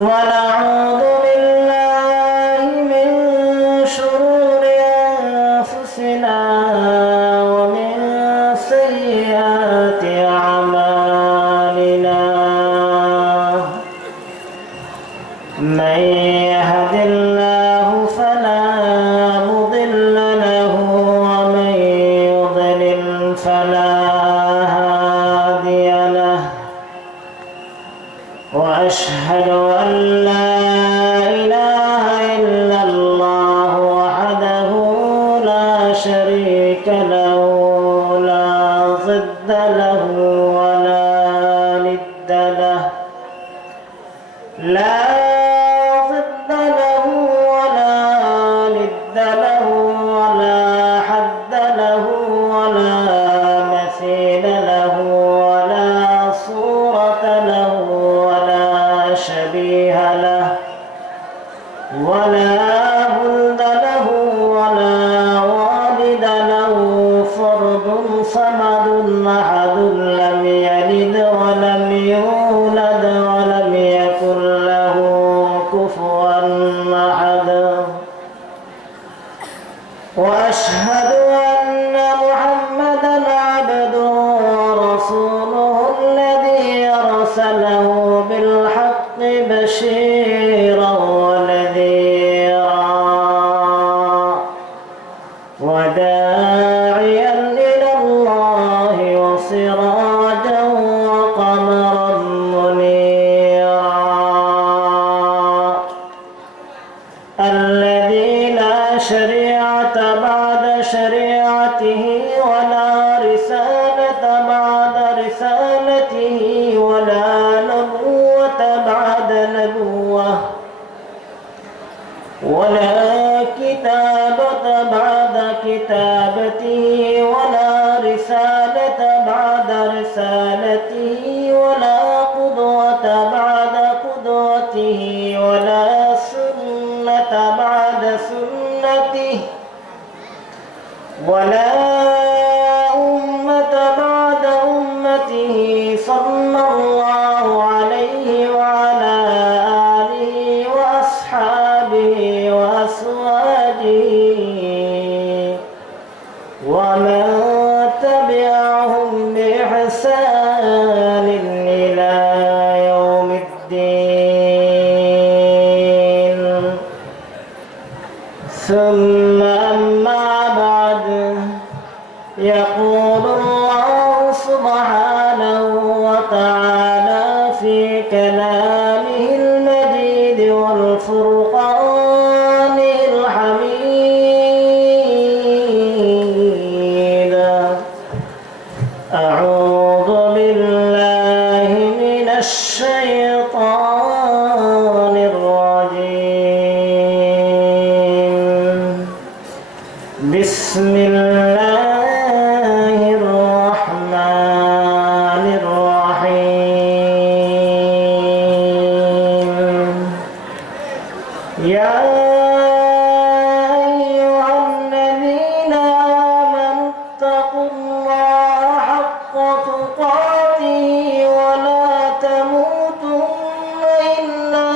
ونعوذ بالله من شرور أنفسنا ومن سيئات أعمالنا من يهد الله فلا مضل له ومن يضلل فلا هادي له وأشهد أن لا إله إلا الله وحده لا شريك له لا ضد له ولا ند له لا ضد له ولا ند له ولا حد له ولا مثيل له ولا صورة له شبيه له ولا ولد له ولا والد له فرد صمد أحد لم يلد ولم يولد ولم يكن له كفوا أحد وأشهد أن محمدا عبده ورسوله الذي أرسله بالحق بشيرا ونذيرا وداعيا إلى الله وسراجا وقمرا منيرا الذي لا شريعة بعد شريعته ولا رسالة بعد رسالته ولا نبوة بعد نبوة ولا كتابة بعد كتابته ولا رسالة بعد رسالته ولا قدوة بعد قدوته ولا سنة بعد سنته ولا أمة بعد أمته صلى الله عليه وعلى آله وأصحابه وأزواجه ومن تبعهم بإحسان إلى يوم الدين ثم أما بعد يقول الله سبحانه وتعالى في كلامه المجيد والفرقان الحميد أعوذ بالله من الشيطان الرجيم بسم الله الرحمن الرحيم يا أيها الذين آمنوا اتقوا الله حق تقاته ولا تموتن إلا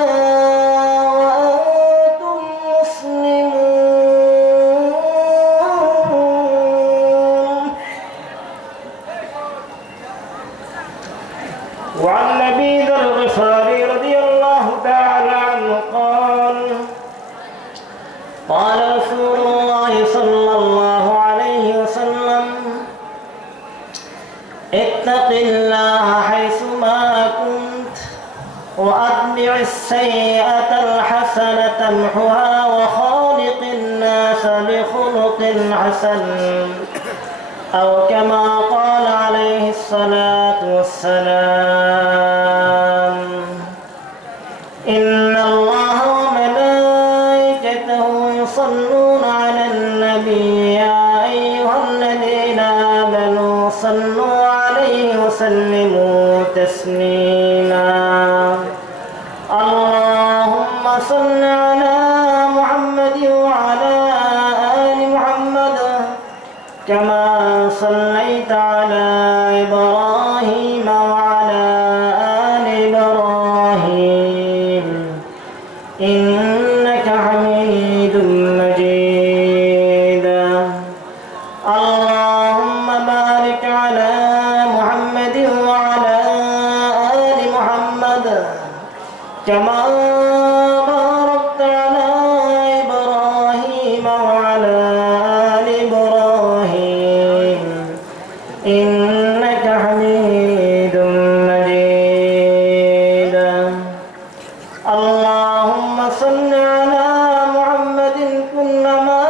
وأنتم مسلمون وعن أبي ذر الغفاري رضي الله تعالى عنه قال رسول الله صلى الله عليه وسلم اتق الله حيثما كنت وأتبع السيئة الحسنة تمحها وخالق الناس بخلق حسن أو كما قال عليه الصلاة والسلام إن الله وملائكته يصلون على النبي يا أيها الذين آمنوا صلوا عليه وسلموا تسليما اللهم صل على محمد وعلى آل محمد كما صليت على إبراهيم وعلى آل إبراهيم إنك حميد مجيد. اللهم بارك على محمد وعلى آل محمد كما باركت على إبراهيم وعلى آل إبراهيم إنك حميد مجيد. اللهم صل على محمد كلما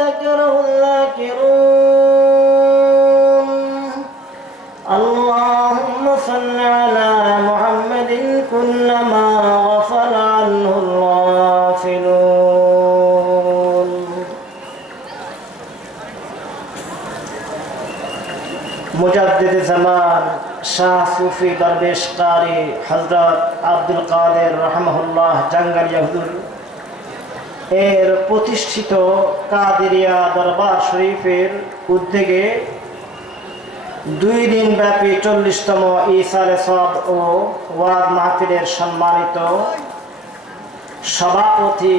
ذكره الذاكرون. اللهم صل على محمد كلما غفل عنه الغافلون. মুজাদ্দিদ জামান শাহ সুফি দরবেশ কারি হযরত আব্দুল কাদের রাহমাহুল্লাহ জাঙ্গারিয়া হুজুর এর প্রতিষ্ঠিত কাদেরিয়া দরবার শরীফের উদ্যোগে 2 দিন ব্যাপী 40তম ইসালে সব ও ওয়াজ মাহফিলের সম্মানিত সভাপতি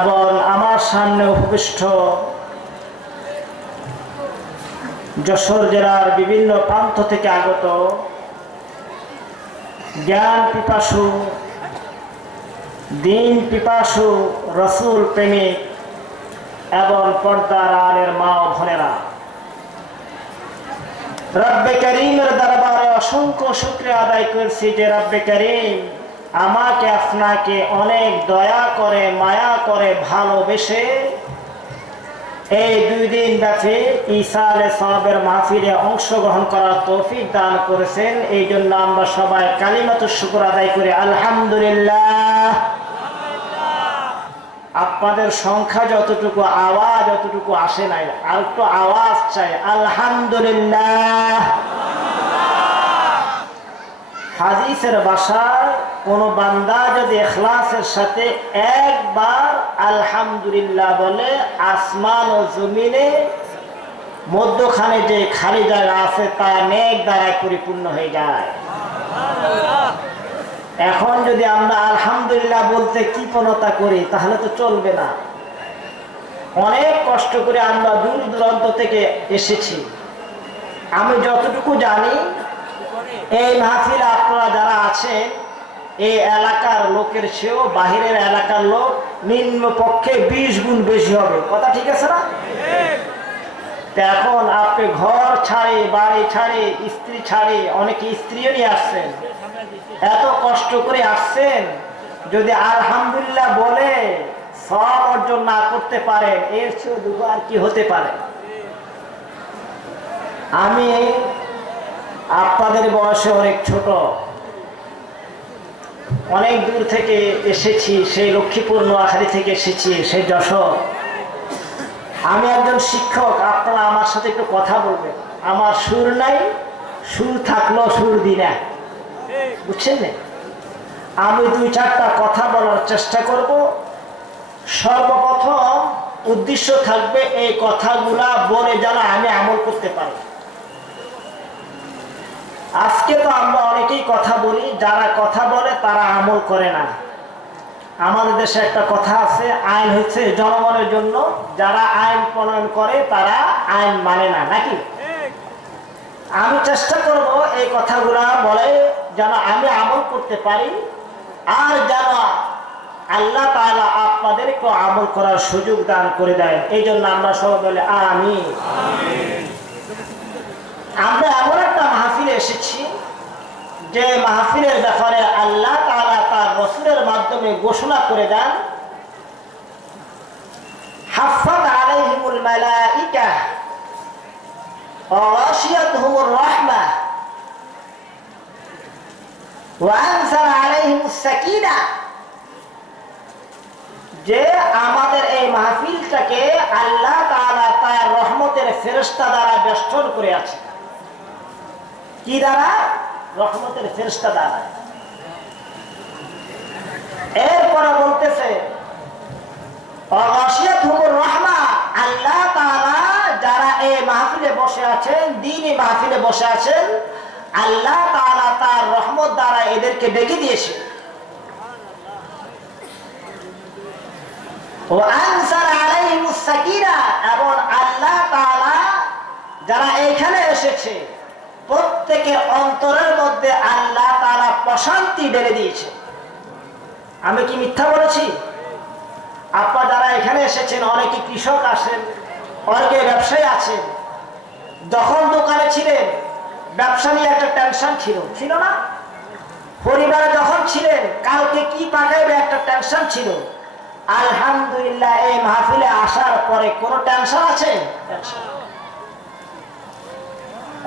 এবং আমার সামনে উপবিষ্ট যশোর জেলার বিভিন্ন প্রান্ত থেকে আগত জ্ঞান পিপাসু, দিন পিপাসু, রসুল প্রেমিক এবং পর্দার আলের মা ও বোনেরা, রব্বে করিমের দরবারে অসংখ্য শুকরিয়া আদায় করছি যে রব্বে করিম আমাকে আপনাকে অনেক দয়া করে, মায়া করে, ভালোবেসে এই 2 দিন ব্যাপী ইসালে সওয়াবের মাহফিলে অংশগ্রহণ করার তৌফিক দান করেছেন। এই জন্য আমরা সবাই কালিমাতুশ শুকর আদায় করি আলহামদুলিল্লাহ। আপনাদের সংখ্যা যতটুকু, আওয়াজ যতটুকু আসে নাই, আর একটু আওয়াজ চাই আলহামদুলিল্লাহ। হাদিসের ভাষায় কোন বান্দা যদি ইখলাসের সাথে একবার আলহামদুলিল্লাহ বলে, আসমান ও জমিনে মধ্যখানে যে খালি জায়গা আছে তা নেক দ্বারা পরিপূর্ণ হয়ে যায়। এখন যদি আমরা আলহামদুলিল্লাহ বলতে কৃপণতা করি তাহলে তো চলবে না। অনেক কষ্ট করে আমরা দূর দূরান্ত থেকে এসেছি। আমি যতটুকু জানি এই মাহফিলে আপনারা যারা আছেন এই এলাকার লোকের চেয়েও বাহিরের এলাকার লোক নিম্ন পক্ষে 20 গুণ বেশি হবে। কথা ঠিক আছে না? এখন আপনি ঘর ছাড়ে, বাড়ি ছাড়ে, স্ত্রী ছাড়ে, অনেকে স্ত্রীও নিয়ে আসছেন, এত কষ্ট করে আসছেন, যদি আলহামদুলিল্লাহ বলে সওয়াব অর্জন না করতে পারেন এর চেয়ে দুবার কি হতে পারে? আমি আপনাদের বয়সে অনেক ছোট, অনেক দূর থেকে এসেছি, সেই লক্ষ্মীপুর নোয়াখালী থেকে এসেছি, সেই যশোর। আমি একজন শিক্ষক, আপনারা আমার সাথে একটু কথা বলবেন। আমার সুর নাই, সুর থাকলেও সুর দিই না, বুঝছেন না? আমি 2-4টা কথা বলার চেষ্টা করব। সর্বপ্রথম উদ্দেশ্য থাকবে এই কথাগুলা বলে যেন আমি আমল করতে পারি। আজকে তো আমরা অনেকেই কথা বলি, যারা কথা বলে তারা আমল করে না। আমাদের দেশে একটা কথা আছে, আইন হচ্ছে জনগণের জন্য, যারা আইন প্রণয়ন করে তারা আইন মানে না, নাকি? আমি চেষ্টা করব এই কথাগুলা বলে যেন আমি আমল করতে পারি, আর যেন আল্লাহ তাআলা আপনাদেরকে আমল করার সুযোগ দান করে দেয়। এই জন্য আমরা সবাই বলে আমিন। আমরা এমন একটা মাহফিলে এসেছি যে মাহফিলের ব্যাপারে আল্লাহ তাআলা তার রাসূলের মাধ্যমে ঘোষণা করে দেন, হাফাত আলাইহিমুল মালাইকা ওয়া গাশিয়াতহুমুর রাহমাহ ওয়া আনজালা আলাইহিমুস সাকিনা। যে আমাদের এই মাহফিলটাকে আল্লাহ তাআলা তার রহমতের ফেরেশতা দ্বারা বেষ্টন করে আছে। কি দ্বারা? রহমতের ফেরেশতা দ্বারা। এরপরে বলতেছে গাশিয়াতহুমুর রাহমাহ, আল্লাহ তাআলা যারা এই মাহফিলে বসে আছেন, দ্বীনি মাহফিলে বসে আছেন, আল্লাহ তাআলা তার রহমত দ্বারা এদেরকে ডেকে দিয়েছে। ও আনসার আলাইহিমুস সাকিনা, এবং আল্লাহ তাআলা যারা এখানে এসেছে প্রত্যেকের অন্তরের মধ্যে আল্লাহ তাআলা প্রশান্তি ঢেলে দিয়েছে। আমি কি মিথ্যা বলেছি? আপনারা যারা এখানে এসেছেন, অনেকে কৃষক আছেন, অনেকে ব্যবসায়ী আছেন। যখন দোকানে ছিলেন ব্যবসা নিয়ে একটা টেনশন ছিল না? পরিবারে যখন ছিলেন কাউকে কি পাঠাইবে একটা টেনশন ছিল। আলহামদুলিল্লাহ এই মাহফিলে আসার পরে কোনো টেনশন আছে?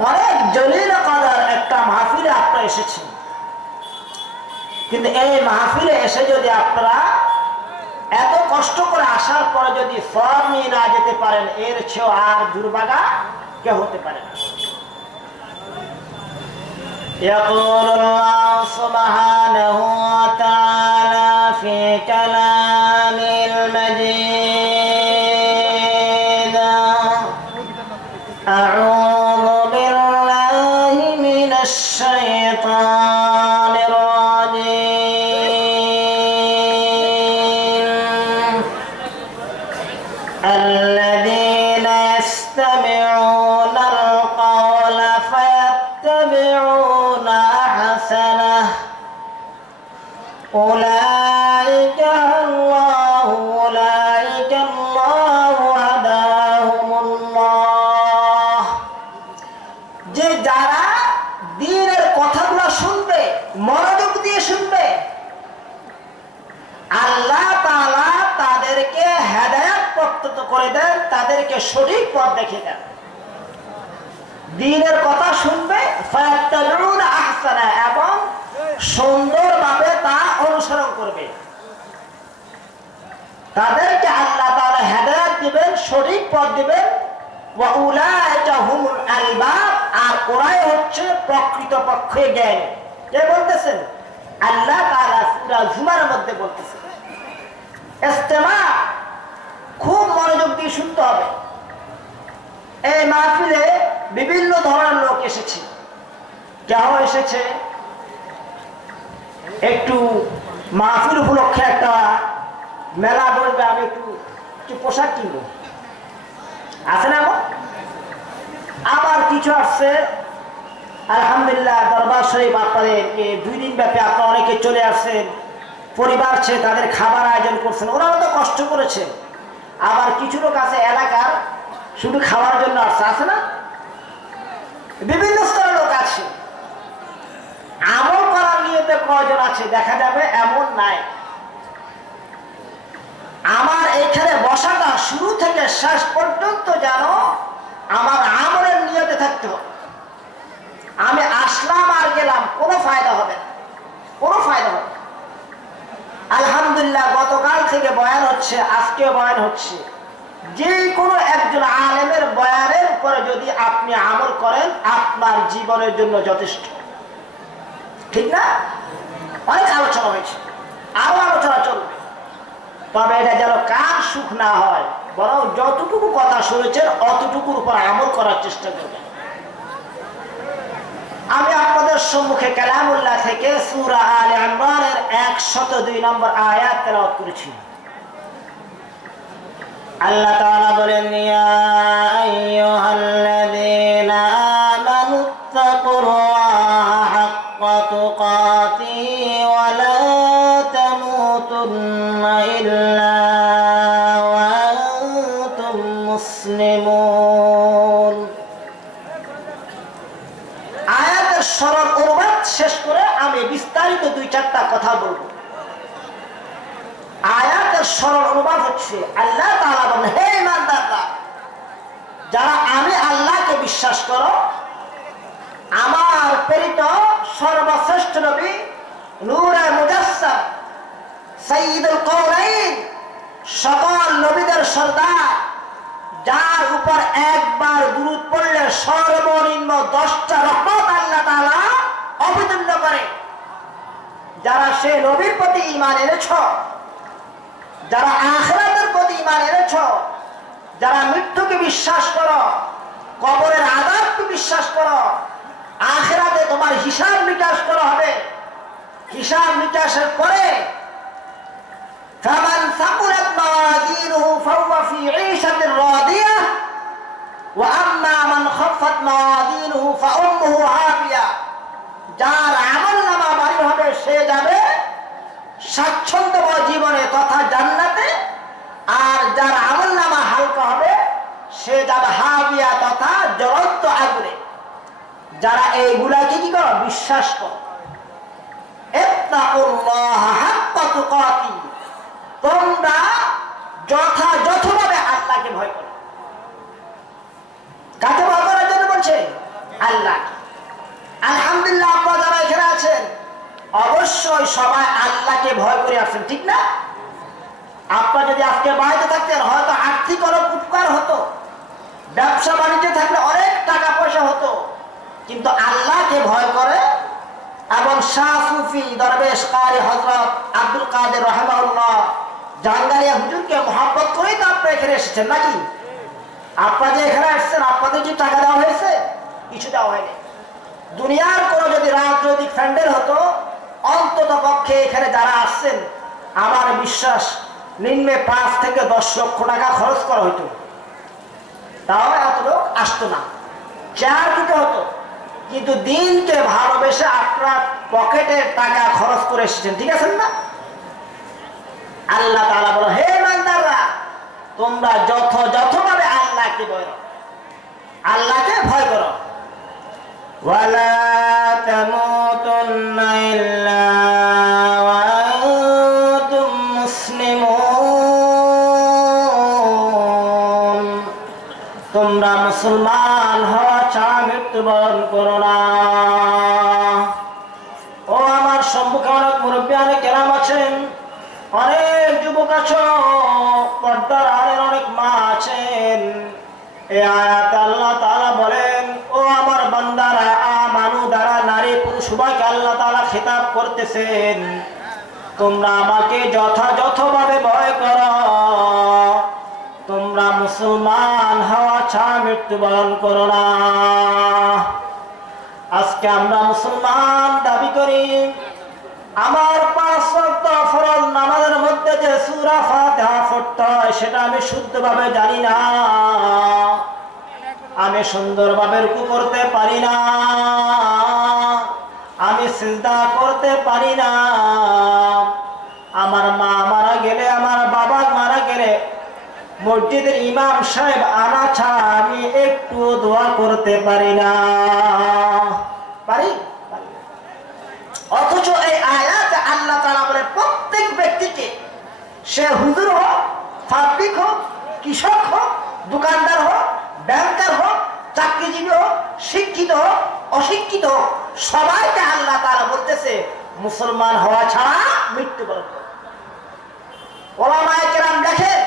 অনেক জলিল কদর একটা মাহফিলে আপনারা এসেছেন, কিন্তু এই মাহফিলে এসে যদি আপনারা এত কষ্ট করে আসার পরে যদি সওয়াব নিয়ে না যেতে পারেন, এর চেয়েও আর দুর্ভাগা কেউ হতে পারে না। يقول الله سبحانه وتعالى في كلامه المجيد: أعوذ بالله من الشيطان الرجيم. الذين يستمعون القول فيتبعون أحسنه أولئك الله هداهم الله. যে যারা দ্বীনের কথাগুলো শুনবে, মনোযোগ দিয়ে শুনবে, আল্লাহ তাআলা তাদেরকে হেদায়েত প্রাপ্ত করে দেন, তাদেরকে সঠিক পথ দেখিয়ে দেন। দ্বীনের কথা শুনবে, ফায়াত্তাবিউনা আহসানা, এবং সুন্দরভাবে তা অনুসরণ করবে। তাদেরকে আল্লাহ তাআলা হেদায়েত দিবেন, সঠিক পথ দিবেন। ওয়া উলাইকা হুমুল আলবাব, আর ওরাই হচ্ছে প্রকৃতপক্ষে জ্ঞানী। কে বলতেছেন? আল্লাহ তাআলা সূরা জুমার মধ্যে বলতেছেন। ইস্তেমা, খুব মনোযোগ দিয়ে শুনতে হবে। এই মাহফিলে বিভিন্ন ধরনের লোক এসেছে। কেউ এসেছে একটু মাহফিল উপলক্ষে একটা মেলা বলবে, আমি একটু পোশাক কিনবো, আছে না? আবার কিছু আসছে আলহামদুলিল্লাহ দরবার শরীফ আপনাদেরকে 2 দিন ব্যাপী আপনারা অনেকে চলে আসছেন, পরিবার ছে তাদের খাবার আয়োজন করছেন, ওরা তো কষ্ট করেছে। আবার কিছু লোক আছে এলাকার শুধু খাওয়ার জন্য আসছে, আছে না? বিভিন্ন স্তরের লোক আছে। আমল করার নিয়তে কয়জন আছে দেখা যাবে এমন নাই। আমার এখানে বসাটা শুরু থেকে শেষ পর্যন্ত যেন আমার আমলের নিয়তে থাকতে হবে। আমি আসলাম আর গেলাম, কোনো ফায়দা হবে না, কোনো ফায়দা হবে না। আলহামদুলিল্লাহ গতকাল থেকে বয়ান হচ্ছে, আজকেও বয়ান হচ্ছে। যে কোনো একজন আলেমের বয়ানের উপরে যদি আপনি আমল করেন, আপনার জীবনের জন্য যথেষ্ট, ঠিক না? অনেক আলোচনা হয়েছে, আরো আলোচনা চলবে। তবে এটা যেন কার সুখ না হয়, বরং যতটুকু কথা শুনেছেন অতটুকুর উপর আমল করার চেষ্টা করবেন। আমি আপনাদের সম্মুখে কালামুল্লাহ থেকে সূরা আলে ইমরানের 102 নম্বর আয়াত তেলাওয়াত করেছি। আল্লাহ তাআলা বলেন: ইয়া আইয়ুহাল্লাযীনা আমানুত্তাকুল্লাহা হাক্কা তুকাতিহি ওয়া লা তামুতুন্না ইল্লা ওয়া আনতুম মুসলিমুন। আয়াতের সরল অনুবাদ শেষ করে আমি বিস্তারিত 2-4টা কথা বলবো। আয়াতের সরল অনুবাদ হচ্ছে, আল্লাহ তাআলা বলেন, হে ঈমানদাররা, যারা আমি আল্লাহকে বিশ্বাস করো, আমার প্রেরিত সর্বশ্রেষ্ঠ নবী নূরে মুজাসসাম সাইয়্যিদুল কাওনাইন, সকল নবীদের সর্দার, যার উপর একবার দুরূদ পড়লে সর্বনিম্ন 10টা রহমত আল্লাহ তাআলা অবতীর্ণ করে। যারা সে নবীর প্রতি ঈমান এনেছো, যারা আখিরাতের প্রতি ঈমান এনেছো, যারা মৃত্যুকে বিশ্বাস করো, কবরের আযাবকে বিশ্বাস করো, আখিরাতে তোমার হিসাব নিকাশ করা হবে, হিসাব নিকাশের পরে ফামান সাকুলাত মাওয়াজিনুহু ফাহুয়া ফি ঈশাতির রাদিয়াহ ওয়া আম্মা মান খাফফাত মাওয়াজিনুহু ফাউম্মুহু হাবিয়া। যার আমলনামা ভারী হবে সে যাবে স্বাচ্ছন্দ্যময় জীবনে তথা জান্নাতে, আর যার আমলনামা হালকা হবে সে যাবে হাবিয়া তথা জ্বলন্ত আগুনে। যারা এইগুলাকে কি করো? বিশ্বাস করো। ইত্তাকুল্লাহ হাক্কা তুকাতি, তোমরা যথাযথভাবে আল্লাহকে ভয় করো। কাকে ভয় করার জন্য বলছে? আল্লাহ। আলহামদুলিল্লাহ, আপনারা যারা এখানে আছেন অবশ্যই সবাই আল্লাহকে ভয় করে আসছেন, ঠিক না? আপনারা যদি আজকে বাড়িতে থাকতেন হয়তো আর্থিক অনেক উপকার হতো, ব্যবসা বাণিজ্যে থাকলে অনেক টাকা পয়সা হতো, কিন্তু আল্লাহকে ভয় করে। এবং শাহ সুফি দরবেশ কারি হযরত আব্দুল কাদের রাহিমাহুল্লাহ জাঙ্গালিয়া হুজুরকে মহব্বত করেই তো আপনারা এখানে এসেছেন, নাকি? আপনারা যে এখানে আসছেন আপনাদের কি টাকা দেওয়া হয়েছে? কিছু দেওয়া হয়নি। দুনিয়ার কোনো যদি রাজনৈতিক ফ্যান্ডেল হতো, অন্তত পক্ষে এখানে যারা আসছেন আমার বিশ্বাস নিম্নে 5 থেকে 10 লক্ষ টাকা খরচ করা হতো, তাও এত লোক আসতো না, চেয়ার দিতে হতো। কিন্তু দিনকে ভালোবেসে আপনার পকেটের টাকা খরচ করে এসেছেন, ঠিক আছে না? আল্লাহ তাআলা বলে, হে বান্দারা, তোমরা যথাযথভাবে আল্লাহকে ভয় করো, আল্লাহকে ভয় করো। ওয়ালা তামুতুন্না ইল্লা ওয়া আনতুম মুসলিমুন, তোমরা মুসলমান হওয়া ছাড়া মৃত্যুবরণ করো না। ও আমার সম্মুখে অনেক মুরব্বিয়ানে কেরাম আছেন, অনেক যুবক আছো, পর্দার আড়ের অনেক মা আছেন। এই আয়াতে আল্লাহ তাআলা বলেন, ও আমার বান্দারা, আমানু দ্বারা নারী পুরুষ উভয়কে আল্লাহ তাআলা খেতাব করতেছেন, তোমরা আমাকে যথাযথভাবে ভয় করো, তোমরা মুসলমান হওয়া ছাড়া মৃত্যুবরণ করো না। আজকে আমরা মুসলমান দাবি করি, আমার 5 ওয়াক্ত ফরজ নামাজের মধ্যে যে সূরা ফাতিহা পড়তে হয় সেটা আমি শুদ্ধভাবে জানি না, আমি সুন্দরভাবে রুকু করতে পারি না, আমি সিজদা করতে পারি না, আমার মা মারা গেলে, আমার বাবা মারা গেলে মসজিদের ইমাম সাহেব আনা ছাড়া আমি একটু দোয়া করতে পারি না। পারি? অথচ এই আয়াতে আল্লাহ তাআলা বলে, প্রত্যেক ব্যক্তিকে, সে হুজুর হোক, পাবলিক হোক, কৃষক হোক, দোকানদার হোক, ব্যাংকার হোক, চাকরিজীবী হোক, শিক্ষিত হোক, অশিক্ষিত হোক, সবাইকে আল্লাহ তাআলা বলতেছে মুসলমান হওয়া ছাড়া মৃত্যুবরণ করো। উলামায়ে কেরাম দেখেন,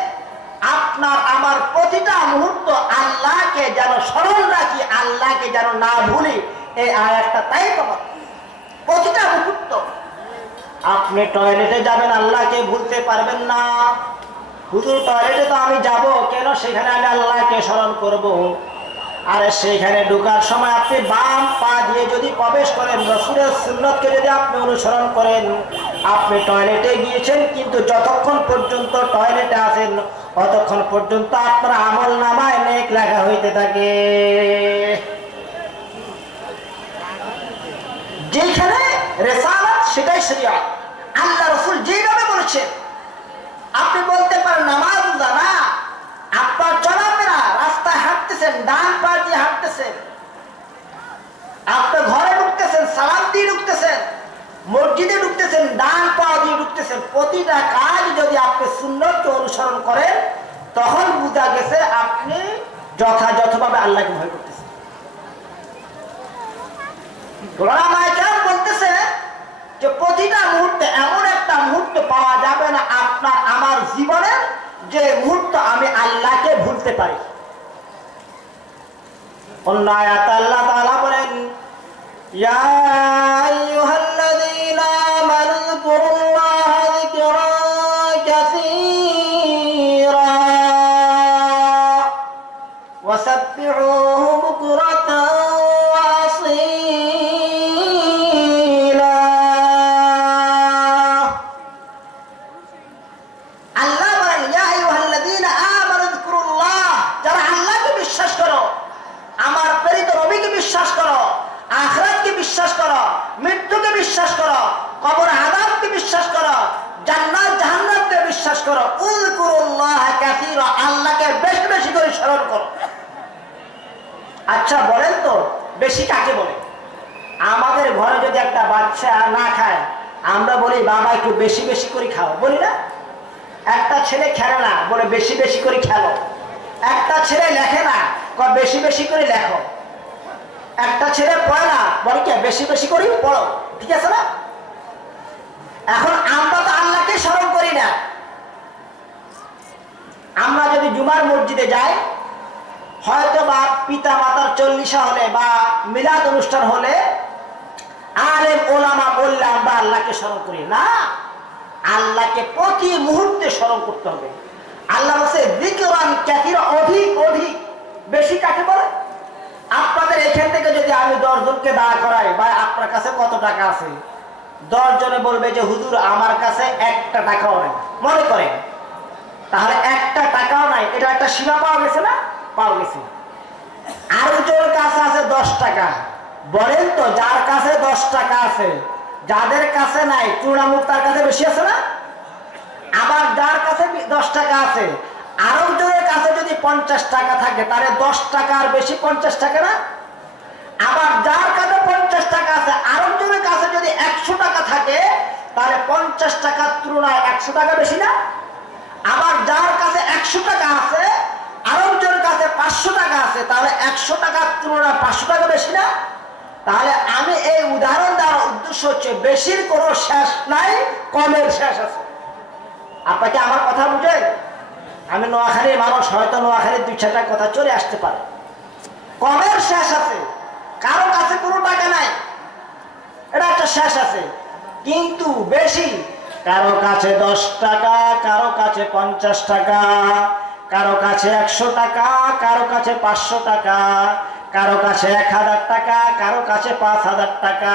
আপনার আমার প্রতিটা মুহূর্ত আল্লাহকে যেন স্মরণ রাখি, আল্লাহকে যেন না ভুলি, এই আয়াতটা তাই প্রমাণ। প্রতিটা মুহূর্ত আপনি টয়লেটে যাবেন, আল্লাহকে ভুলতে পারবেন না। হুজুর টয়লেটে তো আমি যাব কেন, সেখানে আমি আল্লাহকে স্মরণ করব। আরে সেখানে ঢোকার সময় আপনি বাম পা দিয়ে যদি প্রবেশ করেন, রাসূলের সুন্নতকে যদি আপনি অনুসরণ করেন, আপনি টয়লেটে গিয়েছেন, কিন্তু যতক্ষণ পর্যন্ত টয়লেটে আছেন ততক্ষণ পর্যন্ত আপনার আমলনামায় নেক লেখা হইতে থাকে। যেখানে রিসালাত সেটাই শরীয়ত, আল্লাহ রাসূল যেভাবে বলেছেন। আপনি বলতে পারেন নামাজ রোজা না, আপনার চলাফেরা, রাস্তায় হাঁটতেছেন, ডান পা দিয়ে হাঁটতেছেন, আপনি ঘরে ঢুকতেছেন সালাম দিয়ে ঢুকতেছেন, মসজিদে ঢুকতেছেন ডান পা দিয়ে ঢুকতেছেন, প্রতিটা কাজ যদি আপনি সুন্নতকে অনুসরণ করেন তখন বোঝা গেছে আপনি যথাযথভাবে আল্লাহকে ভয় করতেছেন। উলামায়ে কেরাম বলতেছে যে প্রতিটা মুহূর্তে এমন একটা মুহূর্ত পাওয়া যাবে না আপনার আমার জীবনের যে মুহূর্ত আমি আল্লাহকে ভুলতে পারি। অন্য আয়াতে আল্লাহ তাআলা বলেন, ইয়া আইয়ুহাল্লাযীনা আমানু যকুরুল্লাহা যিকরান কাসীরা ওয়াসাব্বিহুহু বুকরাতান ওয়া আসীলা। জান্নাত জাহান্নামকে বিশ্বাস করো, উযকুরুল্লাহ কাসীরা, আল্লাহকে বেশি বেশি করে স্মরণ করো। আচ্ছা বলেন তো বেশি কাকে বলে? আমাদের ঘরে যদি একটা বাচ্চা না খায়, আমরা বলি বাবা একটু বেশি বেশি করে খাও, বলি না? একটা ছেলে খেলে না, বলে বেশি বেশি করে খেলো। একটা ছেলে লেখে না, বেশি বেশি করে লেখো। একটা ছেলে পড়ে না, বলে কি বেশি বেশি করে পড়ো। ঠিক আছে না? এখন আমরা তো আল্লাহকে স্মরণ করি না। আমরা যদি জুমার মসজিদে যাই, হয়তো বা পিতা মাতার 40 হলে বা মিলাদ অনুষ্ঠান হলে আলেম ওলামা বললে আমরা আল্লাহকে স্মরণ করি না। আল্লাহকে প্রতি মুহূর্তে স্মরণ করতে হবে। আল্লাহ বলছে যিকরান কাসীরা, অধিক অধিক। বেশি কাকে বলে? আপনাদের এখান থেকে যদি আমি 10 জনকে দাঁড়া করাই, ভাই আপনার কাছে কত টাকা আছে? 10 জনে বলবে যে হুজুর আমার কাছে একটা টাকাও নেই। মনে করেন, তাহলে একটা টাকাও নাই, এটা একটা সীমা পাওয়া গেছে না? পাওয়া গেছে। আরেকজনের কাছে আছে 10 টাকা। বলেন তো যার কাছে 10 টাকা আছে, যাদের কাছে নাই তুলনামূলক তার কাছে বেশি আছে না? আবার যার কাছে 10 টাকা আছে, আরেকজনের কাছে যদি 50 টাকা থাকে, তাহলে 10 টাকার বেশি 50 টাকা না? আবার যার কাছে 50 টাকা আছে, আরেকজনের কাছে যদি 100 টাকা থাকে, তাহলে 50 টাকার তুলনায় 100 টাকা বেশি না? আবার যার কাছে 100 টাকা আছে, আরেকজনের কাছে 500 টাকা আছে, তাহলে 100 টাকার তুলনায় 500 টাকা বেশি না? তাহলে আমি এই উদাহরণ দেওয়ার উদ্দেশ্য হচ্ছে বেশির কোনো শেষ নাই, কমের শেষ আছে। আপনাকে আমার কথা বুঝে? আমি নোয়াখালীর মানুষ, হয়তো নোয়াখালীর 2-4টা কথা চলে আসতে পারে। কমের শেষ আছে, কারো কাছে কোনো টাকা নাই, এটা একটা শেষ আছে। কিন্তু বেশি, কারো কাছে 10 টাকা, কারো কাছে 50 টাকা, কারো কাছে 100 টাকা, কারো কাছে 500 টাকা, কারো কাছে 1000 টাকা, কারো কাছে 5000 টাকা,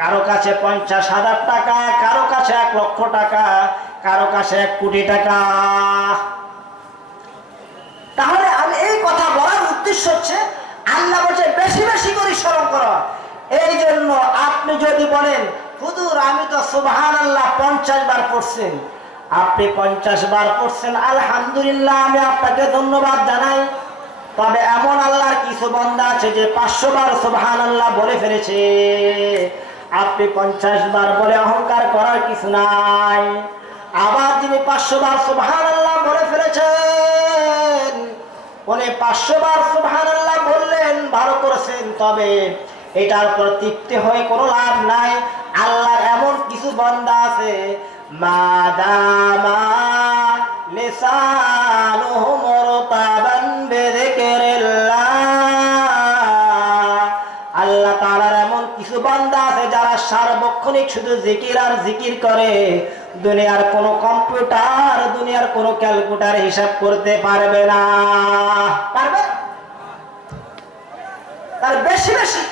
কারো কাছে 50,000 টাকা, কারো কাছে 1 লক্ষ টাকা, কারো কাছে 1 কোটি টাকা। তাহলে আমি এই কথা বলার উদ্দেশ্য হচ্ছে আল্লাহ বলছে বেশি বেশি করে স্মরণ করো। এই জন্য আপনি যদি বলেন হুজুর আমি তো সুবহানাল্লাহ 50 বার পড়ছেন, আপনি 50 বার পড়ছেন, আলহামদুলিল্লাহ, আমি আপনাকে ধন্যবাদ জানাই। তবে এমন আল্লাহর কিছু বান্দা আছে যে 500 বার সুবহানাল্লাহ বলে ফেলেছে। আপনি 50 বার বলে অহংকার করার কিছু নাই। আবার যিনি 500 বার সুবহানাল্লাহ বলে ফেলেছেন, উনি 500 বার সুবহানাল্লাহ বললেন, ভালো করেছেন, তবে এটার উপর তৃপ্তি হয়ে কোনো লাভ নাই। আল্লাহর এমন কিছু বান্দা আছে মাদামা লিসানুহু মুরতাবান বিযিকরিল্লাহ, আল্লাহ তাআলার এমন কিছু বান্দা আছে যারা সার্বক্ষণিক শুধু জিকির আর জিকির করে। দুনিয়ার কোনো কম্পিউটার, দুনিয়ার কোনো ক্যালকুলেটর হিসাব করতে পারবে না। পারবে? তার বেশি বেশি,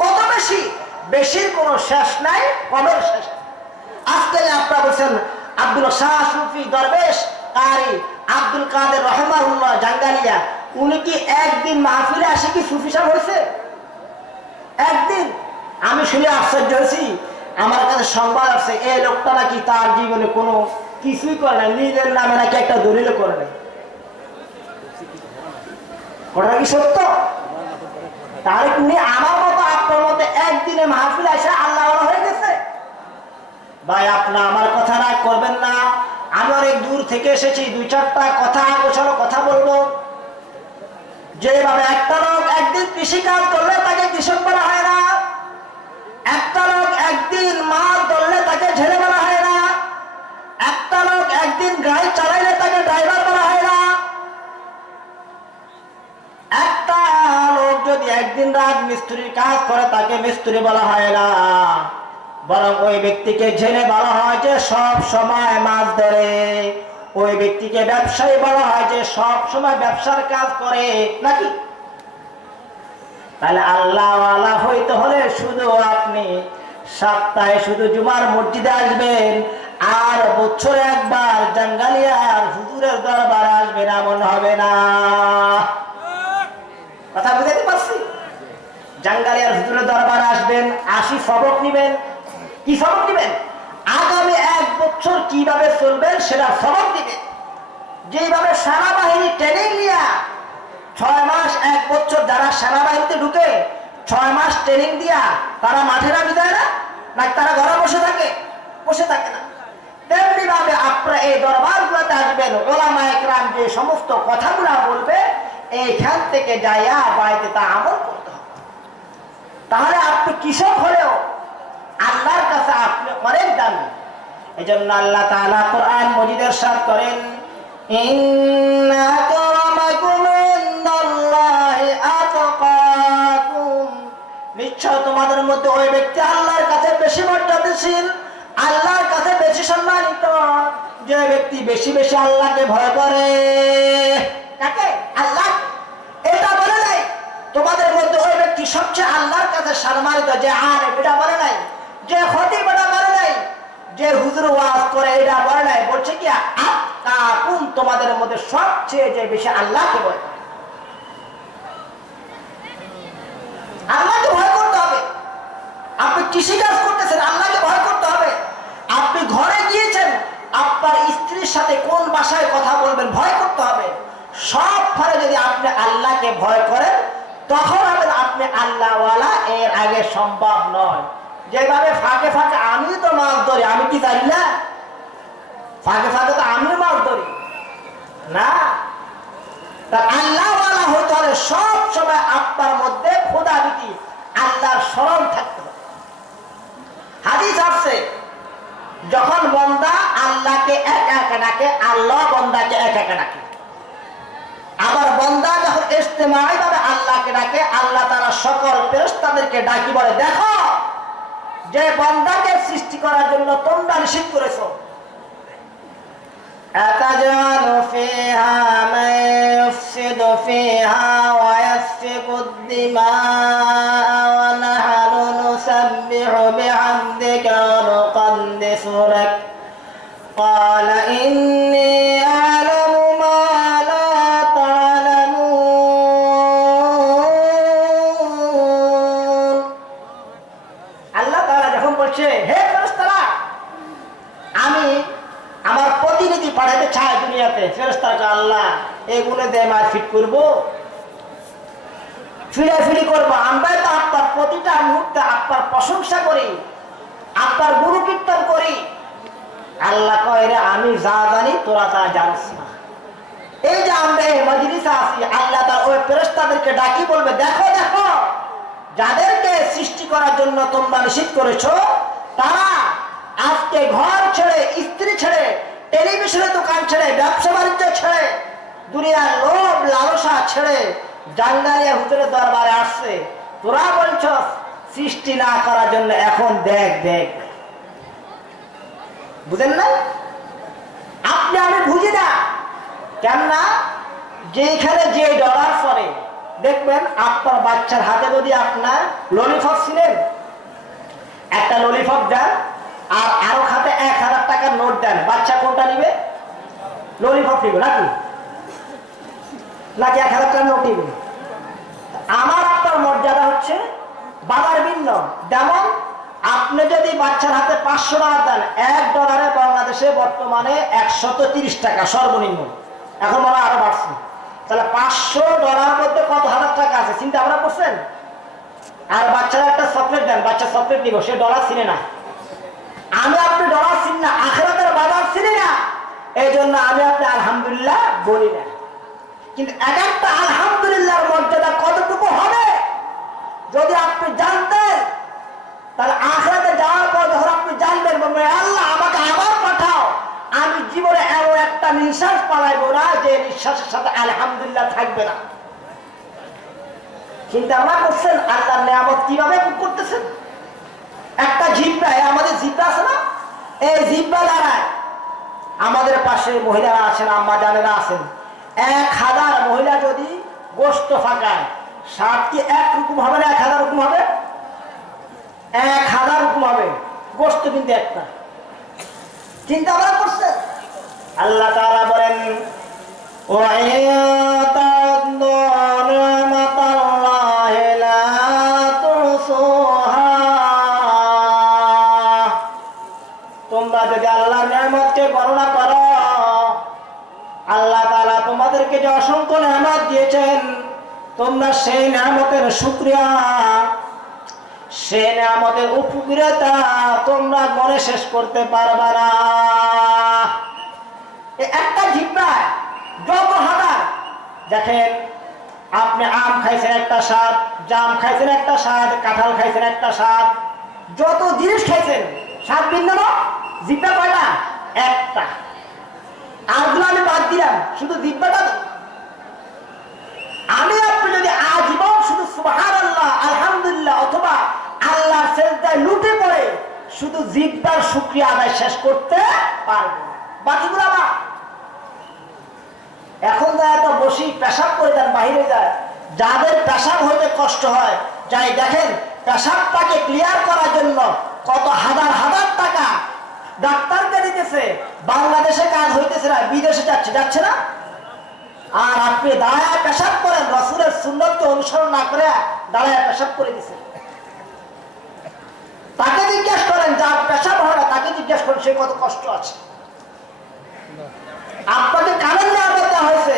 কত বেশি? বেশির কোনো শেষ নাই, কমের শেষ। আজকে আপনারা বলছেন আব্দুল শাহ সুফি দরবেশ কারি আব্দুল কাদের রহমাহুল্লাহ জাঙ্গালিয়া, উনি কি একদিন মাহফিলে আসে কি সুফি সাহেব হয়েছে? একদিন? আমি শুনে আশ্চর্য হয়েছি। আমার কাছে সংবাদ আছে এই লোকটা নাকি তার জীবনে কোনো কিছুই করে না, নিজের নামে নাকি একটা দলিল করে নাই। ওটা কি সত্য? তাহলে উনি আমার মতো আপনার মতো একদিনে মাহফিল এসে আল্লাহ হয়ে গেছে? ভাই আপনার আমার কথা রাগ করবেন না, আমি অনেক দূর থেকে এসেছি, 2-4টা কথা গোছানো কথা বলবো। যেভাবে একটা লোক একদিন কৃষিকাজ করলে তাকে কৃষক বলা হয় না, একটা লোক একদিন মাছ ধরলে তাকে ঝেড়ে বলা হয় না, একটা লোক একদিন গাড়ি চালাইলে তাকে ড্রাইভার বলা হয় না, একটা লোক যদি একদিন রাত মিস্ত্রির কাজ করে তাকে মিস্ত্রি বলা হয় না, বরং ওই ব্যক্তিকে জেনে বলা হয় যে সব সময় মাছ ধরে। ওই ব্যক্তিকে ব্যবসায়ী বলা হয় যে সব সময় ব্যবসার কাজ করে, নাকি? তাহলে আল্লাহওয়ালা হইতে হলে শুধু আপনি সপ্তাহে শুধু জুমার মসজিদে আসবেন আর বছরে একবার জাঙ্গালিয়ার হুজুরের দরবারে আসবেন, এমন হবে না। কথা বুঝাতে পারছি? জাঙ্গালিয়ার হুজুরের দরবারে আসবেন, 80 সবক নিবেন। কি সবক নিবেন? আগামী 1 বছর বছর কিভাবে চলবেন সেটা সবক দিবে। যেভাবে সেনাবাহিনী ট্রেনিং নিয়ে 6 মাস 1 বছর যারা সেনাবাহিনীতে ঢুকে 6 মাস ট্রেনিং দিয়া তারা মাঠে নামি যায় না, নাকি তারা ঘরে বসে থাকে? বসে থাকে না। তেমনি ভাবে আপনারা এই দরবারগুলোতে আসবেন, ওলামায়ে কেরাম যে সমস্ত কথাগুলা বলবে এইখান থেকে যাইয়া বাড়িতে তা আমল করতে হবে। তাহলে আপনি কৃষক হলেও আল্লাহর কাছে আপনি অনেক দামি। এই জন্য আল্লাহ তাআলা কোরআন মজিদে ইরশাদ করেন, ইন্না আকরামাকুম ইনদাল্লাহি আতকাকুম, নিশ্চয় তোমাদের মধ্যে ওই ব্যক্তি আল্লাহর কাছে বেশি মর্যাদাশীল, আল্লাহর কাছে বেশি সম্মানিত, যে ব্যক্তি বেশি বেশি আল্লাহকে ভয় করে। কাকে? আল্লাহ। এটা বলে নাই তোমাদের মধ্যে ওই ব্যক্তি সবচেয়ে আল্লাহর কাছে সম্মানিত, যে আলেম, এটা বলে নাই, যে খতিব, এটা বলে নাই, যে হুজুর ওয়াজ করে, এটা বলে নাই। বলছে কি আতকাকুম, তোমাদের মধ্যে সবচেয়ে যে বেশি আল্লাহকে ভয় করে। আল্লাহকে ভয় করতে হবে। আপনি কৃষিকাজ করতেছেন, আল্লাহকে ভয় করতে হবে। আপনি ঘরে গিয়েছেন, আপনার স্ত্রীর সাথে কোন ভাষায় কথা বলবেন ভয় করতে হবে। সব ফলে যদি আপনি আল্লাহকে ভয় করেন তখন হবেন আপনি আল্লাহওয়ালা, এর আগে সম্ভব নয়। যেভাবে ফাঁকে ফাঁকে আমি তো মাছ ধরি, আমি কি জানি না? ফাঁকে ফাঁকে তো আমিও মাছ ধরি না। তা আল্লাহওয়ালা হতে হলে সব সময় আপনার মধ্যে খোদাবীতি, আল্লাহর স্মরণ থাকতে হবে। হাদিস আছে, যখন বান্দা আল্লাহকে একা একা ডাকে, আল্লাহ বান্দাকে একা একা ডাকে। আবার বান্দা যখন ইজতিমাই ভাবে আল্লাহকে ডাকে, আল্লাহ তাআলা সকল ফেরেশতাদেরকে ডাকি বলে, দেখো যে বান্দাকে সৃষ্টি করার জন্য তোমরা নিষেধ করেছো, আতাজালু ফিহা মান ইউফসিদু ফিহা ওয়া ইয়াসফিকুদ দিমাআ ওয়া নাহনু নুসাব্বিহু বিহামদিকা ওয়া নুqaddisu লাক ক্বালা ইন্নী আ'লামু মা লা তা'লামুন। আল্লাহ তাআলা যখন বলছে, হে ফেরেশতারা, আমি আমার প্রতিনিধি পাঠাতে চাই দুনিয়াতে, ফেরেশতারা আল্লাহ এগুলো দিয়ে মারপিট করবো, ফিরাফিরি করবো? আমরা তো আপনার প্রতিটা মুহূর্তে আপনার প্রশংসা করি, আপনার গুরু কীর্তন করি। আল্লাহ কয়, রে আমি যা জানি তোরা তা জানিস না। এই যে আমরা এই মজলিসে আছি, আল্লাহ তাআলা ওই ফেরেশতাদেরকে ডাকি বলবে, দেখো দেখো যাদেরকে সৃষ্টি করার জন্য তোমরা নিষেধ করেছো, তারা আজকে ঘর ছেড়ে, স্ত্রী ছেড়ে, টেলিভিশনের দোকান ছেড়ে, ব্যবসা বাণিজ্য ছেড়ে, দুনিয়ার লোভ লালসা ছেড়ে জাঙ্গালিয়া হুজুরের দরবারে আসছে। তোরা বলছ সৃষ্টি না করার জন্য, এখন দেখ দেখ, বুঝেন না? আপনি আমি বুঝি না কেননা, যেখানে যে ডলার পরে দেখবেন আপনার বাচ্চার হাতে যদি আপনার ললিপপ ছিলেন, একটা ললিপপ দেন আর আরো খাতে 1000 টাকার নোট দেন, বাচ্চা কোনটা নিবে? ললিপপ নিবে নাকি? নাকি 1000 টাকার নোট নিবে? আমার আপনার মর্যাদা হচ্ছে বাবার ভিন্ন। যেমন আপনি যদি বাচ্চার হাতে 500 টাকা দেন, $1 বাংলাদেশে বর্তমানে 130 টাকা সর্বনিম্ন, এখন মনে আরো বাড়ছে। তাহলে $500 মধ্যে কত হাজার টাকা আছে চিন্তা ভাবনা করছেন? আর বাচ্চারা একটা চকলেট দেন, বাচ্চা চকলেট নিব, সে ডলার চিনে না। আমি আপনি ডলার চিনি না, আখিরাতের বাজার চিনি না, এই জন্য আমি আপনি আলহামদুলিল্লাহ বলি না। কিন্তু এক একটা আলহামদুলিল্লাহর মর্যাদা কতটুকু হবে যদি আপনি জানতেন, তাহলে আখিরাতে যাওয়ার পর যখন আপনি জানবেন, বলবেন আল্লাহ আমাকে আবার পাঠাও, আমি জীবনে এমন একটা নিঃশ্বাস পালাইব না যে নিঃশ্বাসের সাথে আলহামদুলিল্লাহ থাকবে না। চিন্তা ভাবনা করছেন আল্লাহর নিয়ামত কিভাবে করতেছেন? একটা জিহ্বা, আমাদের জিহ্বা আছে না, এই জিহ্বা দ্বারায় আমাদের পাশে মহিলারা আছেন, আম্মা জানেরা আছেন, 1000 মহিলা যদি গোশত ফাঁকায়, শাক কি এক রকম হবে না 1000 রকম হবে? 1000 রকম হবে গোশত, কিন্তু একটা। চিন্তা ভাবনা করছে? আল্লাহ তাআলা বলেন, তোমরা যদি যদি আল্লাহর নিয়ামতকে বর্ণনা করো, আল্লাহ তাআলা তোমাদেরকে যে অসংখ্য নিয়ামত দিয়েছেন, তোমরা সেই নিয়ামতের শুকরিয়া, সেই নিয়ামতের উপকারিতা তোমরা মনে শেষ করতে পারবে না। একটা জিহ্বায় যত হাজার, দেখেন আপনি আম খাইছেন একটা স্বাদ, জাম খাইছেন একটা স্বাদ, কাঁঠাল খাইছেন একটা স্বাদ, যত জিনিস খাইছেন স্বাদ ভিন্ন না? জিহ্বা কয়টা? একটা। আরগুলো আমি বাদ দিলাম, শুধু জিহ্বাটা। আমি আপনি যদি আজীবন শুধু সুবহানাল্লাহ, আলহামদুলিল্লাহ অথবা আল্লাহর সিজদায় লুটে পড়ে শুধু জিহ্বার শুকরিয়া আদায় শেষ করতে পারবো, বাকিগুলো আবার এখন যায় তো বসি পেশাব করে যান, বাহিরে যায়। যাদের পেশাব হইতে কষ্ট হয়, যাই দেখেন পেশাবটাকে ক্লিয়ার করার জন্য কত হাজার হাজার টাকা ডাক্তারকে দিতেছে, বাংলাদেশে কাজ হইতেছে না, বিদেশে যাচ্ছে না। আর আপনি দাঁড়ায় পেশাব করেন, রাসূলের সুন্নতকে অনুসরণ না করে দাঁড়ায় পেশাব করে দিচ্ছেন। তাকে জিজ্ঞেস করেন, যার পেশাব হয় না তাকে জিজ্ঞেস করেন সে কত কষ্ট আছে। আপনাকে কানের নিয়ামত দেওয়া হয়েছে,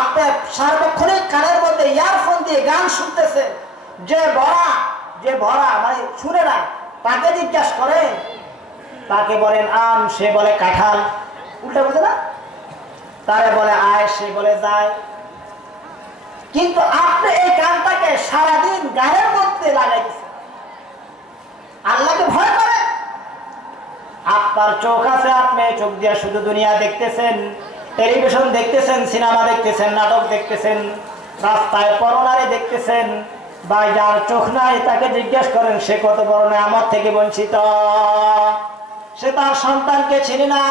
আপনি সার্বক্ষণিক কানের মধ্যে ইয়ারফোন দিয়ে গান শুনতেছেন, যে ভরা মানে শুনে না, তাকে জিজ্ঞেস করেন, তাকে বলেন আম, সে বলে কাঁঠাল, উল্টা বুঝে না? তারে বলে আয়, সে বলে যায়। কিন্তু আপনি এই গানটাকে সারাদিন গানের মধ্যে লাগাই দিচ্ছেন, আল্লাহকে ভয় করে। আপনার চোখ আছে, আপনি চোখ দিয়ে শুধু দুনিয়া দেখতেছেন, টেলিভিশন দেখতেছেন, সিনেমা দেখতেছেন, নাটক দেখতেছেন, রাস্তায় পরনারী দেখতেছেন। ভাই, যার চোখ নাই তাকে জিজ্ঞেস করেন সে কত বড় নিয়ামত থেকে বঞ্চিত। সে তার সন্তানকে চিনে না,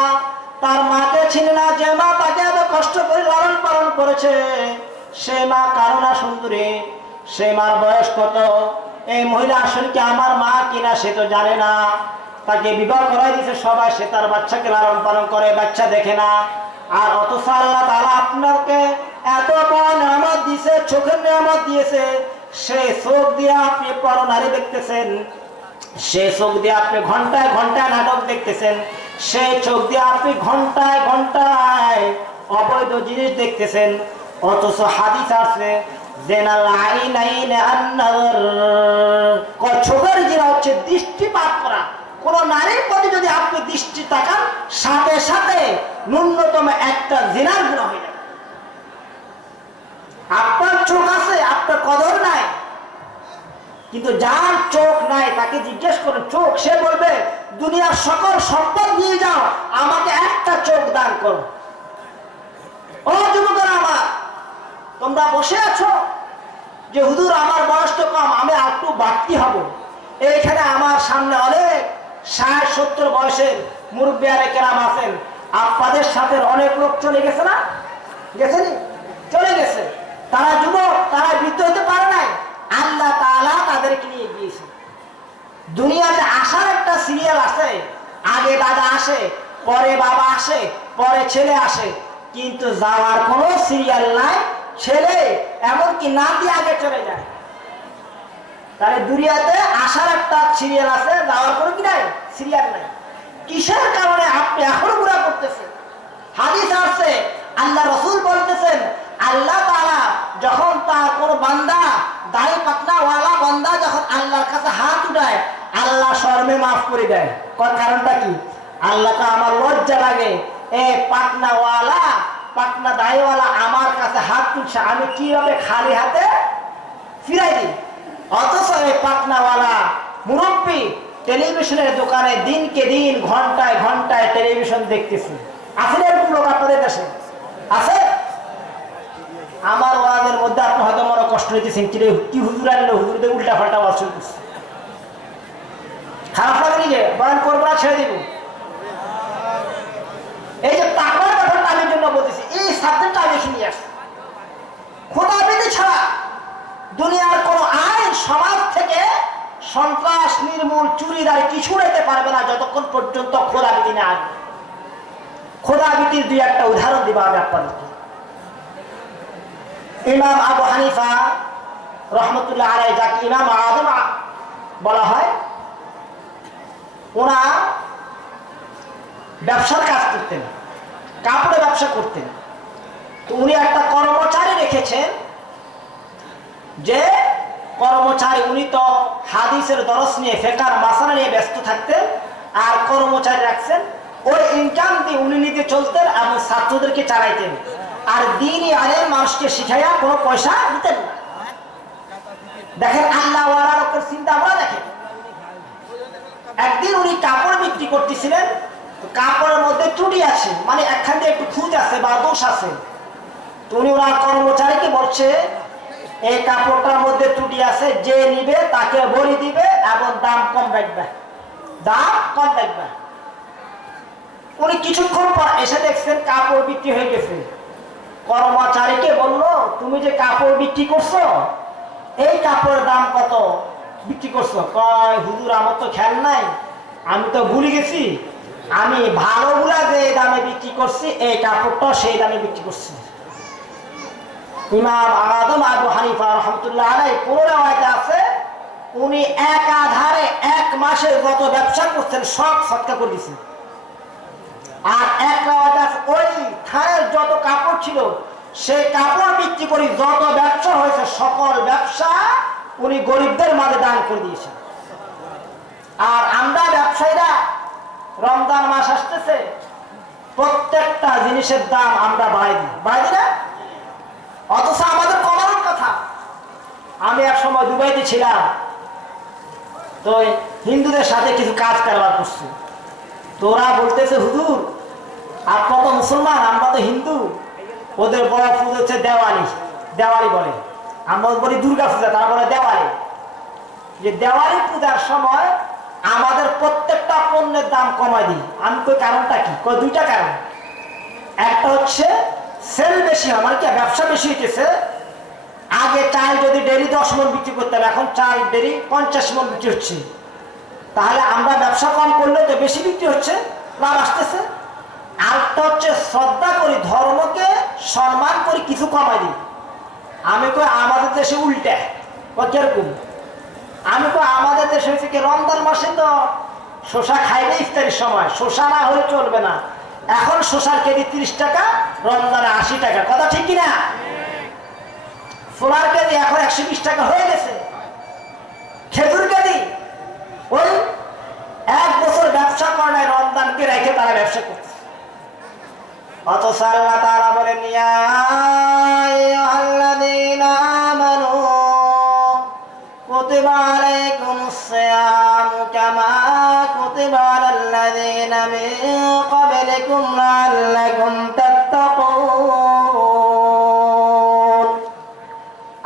তার মাকে চিনে না, যে মা তাকে এত কষ্ট করে লালন পালন করেছে। সে মা কারো না সুন্দরী, সে মার বয়স কত, এই মহিলা আসলে কি আমার মা কিনা সে তো জানে না। তাকে বিবাহ করাই দিয়েছে সবাই, সে তার বাচ্চাকে লালন পালন করে, বাচ্চা দেখে না। আর অথচ আল্লাহ তাআলা আপনাকে এত বড় নিয়ামত দিয়েছে, চোখের নিয়ামত দিয়েছে। সেই চোখ দিয়ে আপনি পরনারী দেখতেছেন, সেই চোখ দিয়ে আপনি ঘন্টায় ঘন্টায় নাটক দেখতেছেন, সেই চোখ দিয়ে আপনি ঘন্টায় ঘন্টায় অবৈধ জিনিস দেখতেছেন। অথচ হাদিস আছে চোখের জিনা হচ্ছে দৃষ্টিপাত করা। কোন নারীর প্রতি যদি আপনি দৃষ্টি তাকান, সাথে সাথে ন্যূনতম একটা জিনার গুনাহ হয়ে যাবে। আপনার চোখ আছে, আপনার কদর নাই। কিন্তু যার চোখ নাই তাকে জিজ্ঞেস করুন চোখ, সে বলবে দুনিয়ার সকল সম্পদ নিয়ে যাও, আমাকে একটা চোখ দান করো। ও যুবকেরা আমার, তোমরা বসে আছো যে হুজুর আমার বয়স তো কম, আমি একটু বাড়তি হব। এইখানে আমার সামনে অনেক 60-70 বয়সের মুরব্বিয়ারে কেরাম আছেন, আপনাদের সাথে অনেক লোক চলে গেছে না? গেছেনি? চলে গেছে। তারা যুবক, তারা বৃদ্ধ হতে পারে নাই, আল্লাহ তাআলা তাদেরকে নিয়ে গিয়েছে। দুনিয়াতে আসার একটা সিরিয়াল আছে, আগে দাদা আসে, পরে বাবা আসে, পরে ছেলে আসে, কিন্তু যাওয়ার কোনো সিরিয়াল নাই। ছেলে এমনকি নাতি আগে চলে যায়। তাহলে দুনিয়াতে আসার একটা সিরিয়াল আছে, যাওয়ার কোনো কি নাই, সিরিয়াল নাই। কিসের কারণে আপনি এখনো গুনাহ করতেছেন? হাদিস আছে, আল্লাহ রাসূল বলতেছেন, আল্লাহ তাআলা যখন তার কোন বান্দা, দাড়ি পাতনাওয়ালা বান্দা যখন আল্লাহর কাছে হাত উঠায়, আল্লাহ শরমে মাফ করে দেয়। কারণটা কি? আল্লাহকে আমার লজ্জা লাগে, এ পাতনাওয়ালা, পাতনা দাড়িওয়ালা আমার কাছে হাত তুলছে, আমি কিভাবে খালি হাতে ফিরাই দিই। অথচ এই পাতনাওয়ালা মুরব্বী টেলিভিশনের দোকানে দিনকে দিন ঘন্টায় ঘন্টায় টেলিভিশন দেখতেছে। আছে না এরকম লোক আপনাদের দেশে? আছে? আমার ওয়াজের মধ্যে আপনি হয়তো মনে কষ্ট হইতেছেন, কি হুজুর আনলো, হুজুরদের উল্টা পাল্টা ওয়াজ শুনতেছে। খারাপ লাগেনি যে বয়ান করবো না, ছেড়ে দিব। এই যে তাকওয়ার ব্যাপারটা আমি জন্য বলতেছি, এই সাবজেক্টটা আমি এখানে নিয়ে আসছি। খোদাবিধি ছাড়া দুনিয়ার কোন আইন সমাজ থেকে সন্ত্রাস নির্মূল, চুরিদারি কিছু নিতে পারবে না যতক্ষণ পর্যন্ত খোদাবিধি না আসবে। খোদাবিধির দুই একটা উদাহরণ দিব আমি আপনাদেরকে। ইমাম আবু হানিফা রহমতুল্লাহ আলাইহি, যাকে ইমাম আযম বলা হয়, ওনার ব্যবসার কাজ করতেন, কাপড়ের ব্যবসা করতেন। তো উনি একটা কর্মচারী রেখেছেন, যে কর্মচারী, উনি তো হাদিসের দরস নিয়ে, ফিকহের মাসালা নিয়ে ব্যস্ত থাকতেন, আর কর্মচারী রাখছেন। ওই ইনকাম দিয়ে উনি নিজে চলতেন এবং ছাত্রদেরকে চালাইতেন, আর দ্বীনি আলেম মানুষকে শিখাইয়া কোনো পয়সা দিতেন না। দেখেন আল্লাহ ওয়ালার উপর চিন্তা আমরা দেখেন। একদিন উনি কাপড় বিক্রি করতেছিলেন, কাপড়ের মধ্যে ত্রুটি আছে, মানে একখান দিয়ে একটু খুঁজ আছে বা দোষ আছে। তো উনি ওনার কর্মচারীকে বলছে, এই কাপড়টার মধ্যে ত্রুটি আছে, যে নিবে তাকে বলি দিবে এবং দাম কম রাখবে, দাম কম রাখবে। উনি কিছুক্ষণ পর এসে দেখছেন কাপড় বিক্রি হয়ে গেছে। কর্মচারীকে বলল, তুমি যে কাপড় বিক্রি করছো, এই কাপড়ের দাম কত বিক্রি করছো? কয়, হুজুর আমার তো খেয়াল নাই, আমি তো ভুলে গেছি, আমি ভালোগুলা যে দামে বিক্রি করছি, এই কাপড়টা সেই দামে বিক্রি করছি। ইমাম আযম আবু হানিফা রাহমাতুল্লাহ আলাইহি পুনরায় আছে, উনি একাধারে এক মাসে যত ব্যবসা করছেন সব সদকা করে দিয়েছেন। আর এক রাওয়াত ওই থানের যত কাপড় ছিল, সেই কাপড় বিক্রি করে যত ব্যবসা হয়েছে সকল ব্যবসা উনি গরিবদের মাঝে দান করে দিয়েছেন। আর আমরা ব্যবসায়ীরা, রমজান মাস আসতেছে, প্রত্যেকটা জিনিসের দাম আমরা বাড়াই দিই না, অথচ আমাদের কমানোর কথা। আমি এক সময় দুবাইতে ছিলাম, তো হিন্দুদের সাথে কিছু কাজ কারবার করছি। তোরা বলতেছে, হুজুর আপনারা তো মুসলমান, আমরা তো হিন্দু, ওদের বড় পুজো হচ্ছে দেওয়ালি, দেওয়ালি বলে, আমরা বলি দুর্গা পূজা, তারা বলে দেওয়ালি। যে দেওয়ালি পূজার সময় আমাদের প্রত্যেকটা পণ্যের দাম কমাই দিই। আমি কই কারণটা কি? কই দুইটা কারণ। একটা হচ্ছে সেল বেশি হয়, মানে কি ব্যবসা বেশি হইতেছে। আগে চাল যদি ডেলি 10 মণ বিক্রি করতাম, এখন চাল ডেলি 50 মণ বিক্রি হচ্ছে। তাহলে আমরা ব্যবসা কম করলে তো বেশি বিক্রি হচ্ছে, লাভ আসতেছে। আরেকটা হচ্ছে শ্রদ্ধা করি, ধর্মকে সম্মান করি, কিছু কমাই দিই। আমি কই আমাদের দেশে উল্টা। কিরকম? আমি কই আমাদের দেশে হচ্ছে কি, রমজান মাসে তো শসা খাইবে ইফতারির সময়, শসা না হলে চলবে না। এখন শসার কেজি 30 টাকা, রমজানে 80 টাকা, কথা ঠিক কিনা? ছোলার কেজি এখন 120 টাকা হয়ে গেছে। খেজুর কেজি ওই 1 বছর ব্যবসা করে নাই, রমজানকে রেখে তারা ব্যবসা করছে। অথচ আল্লাহ তাআলা বলেন, ইয়া আইয়ুহাল্লাযীনা আমানু কুতিবা আলাইকুমুস সিয়ামু কামা কুতিবা আলাল্লাযীনা মিন ক্বাবলিকুম লাআল্লাকুম তাত্তাকুন।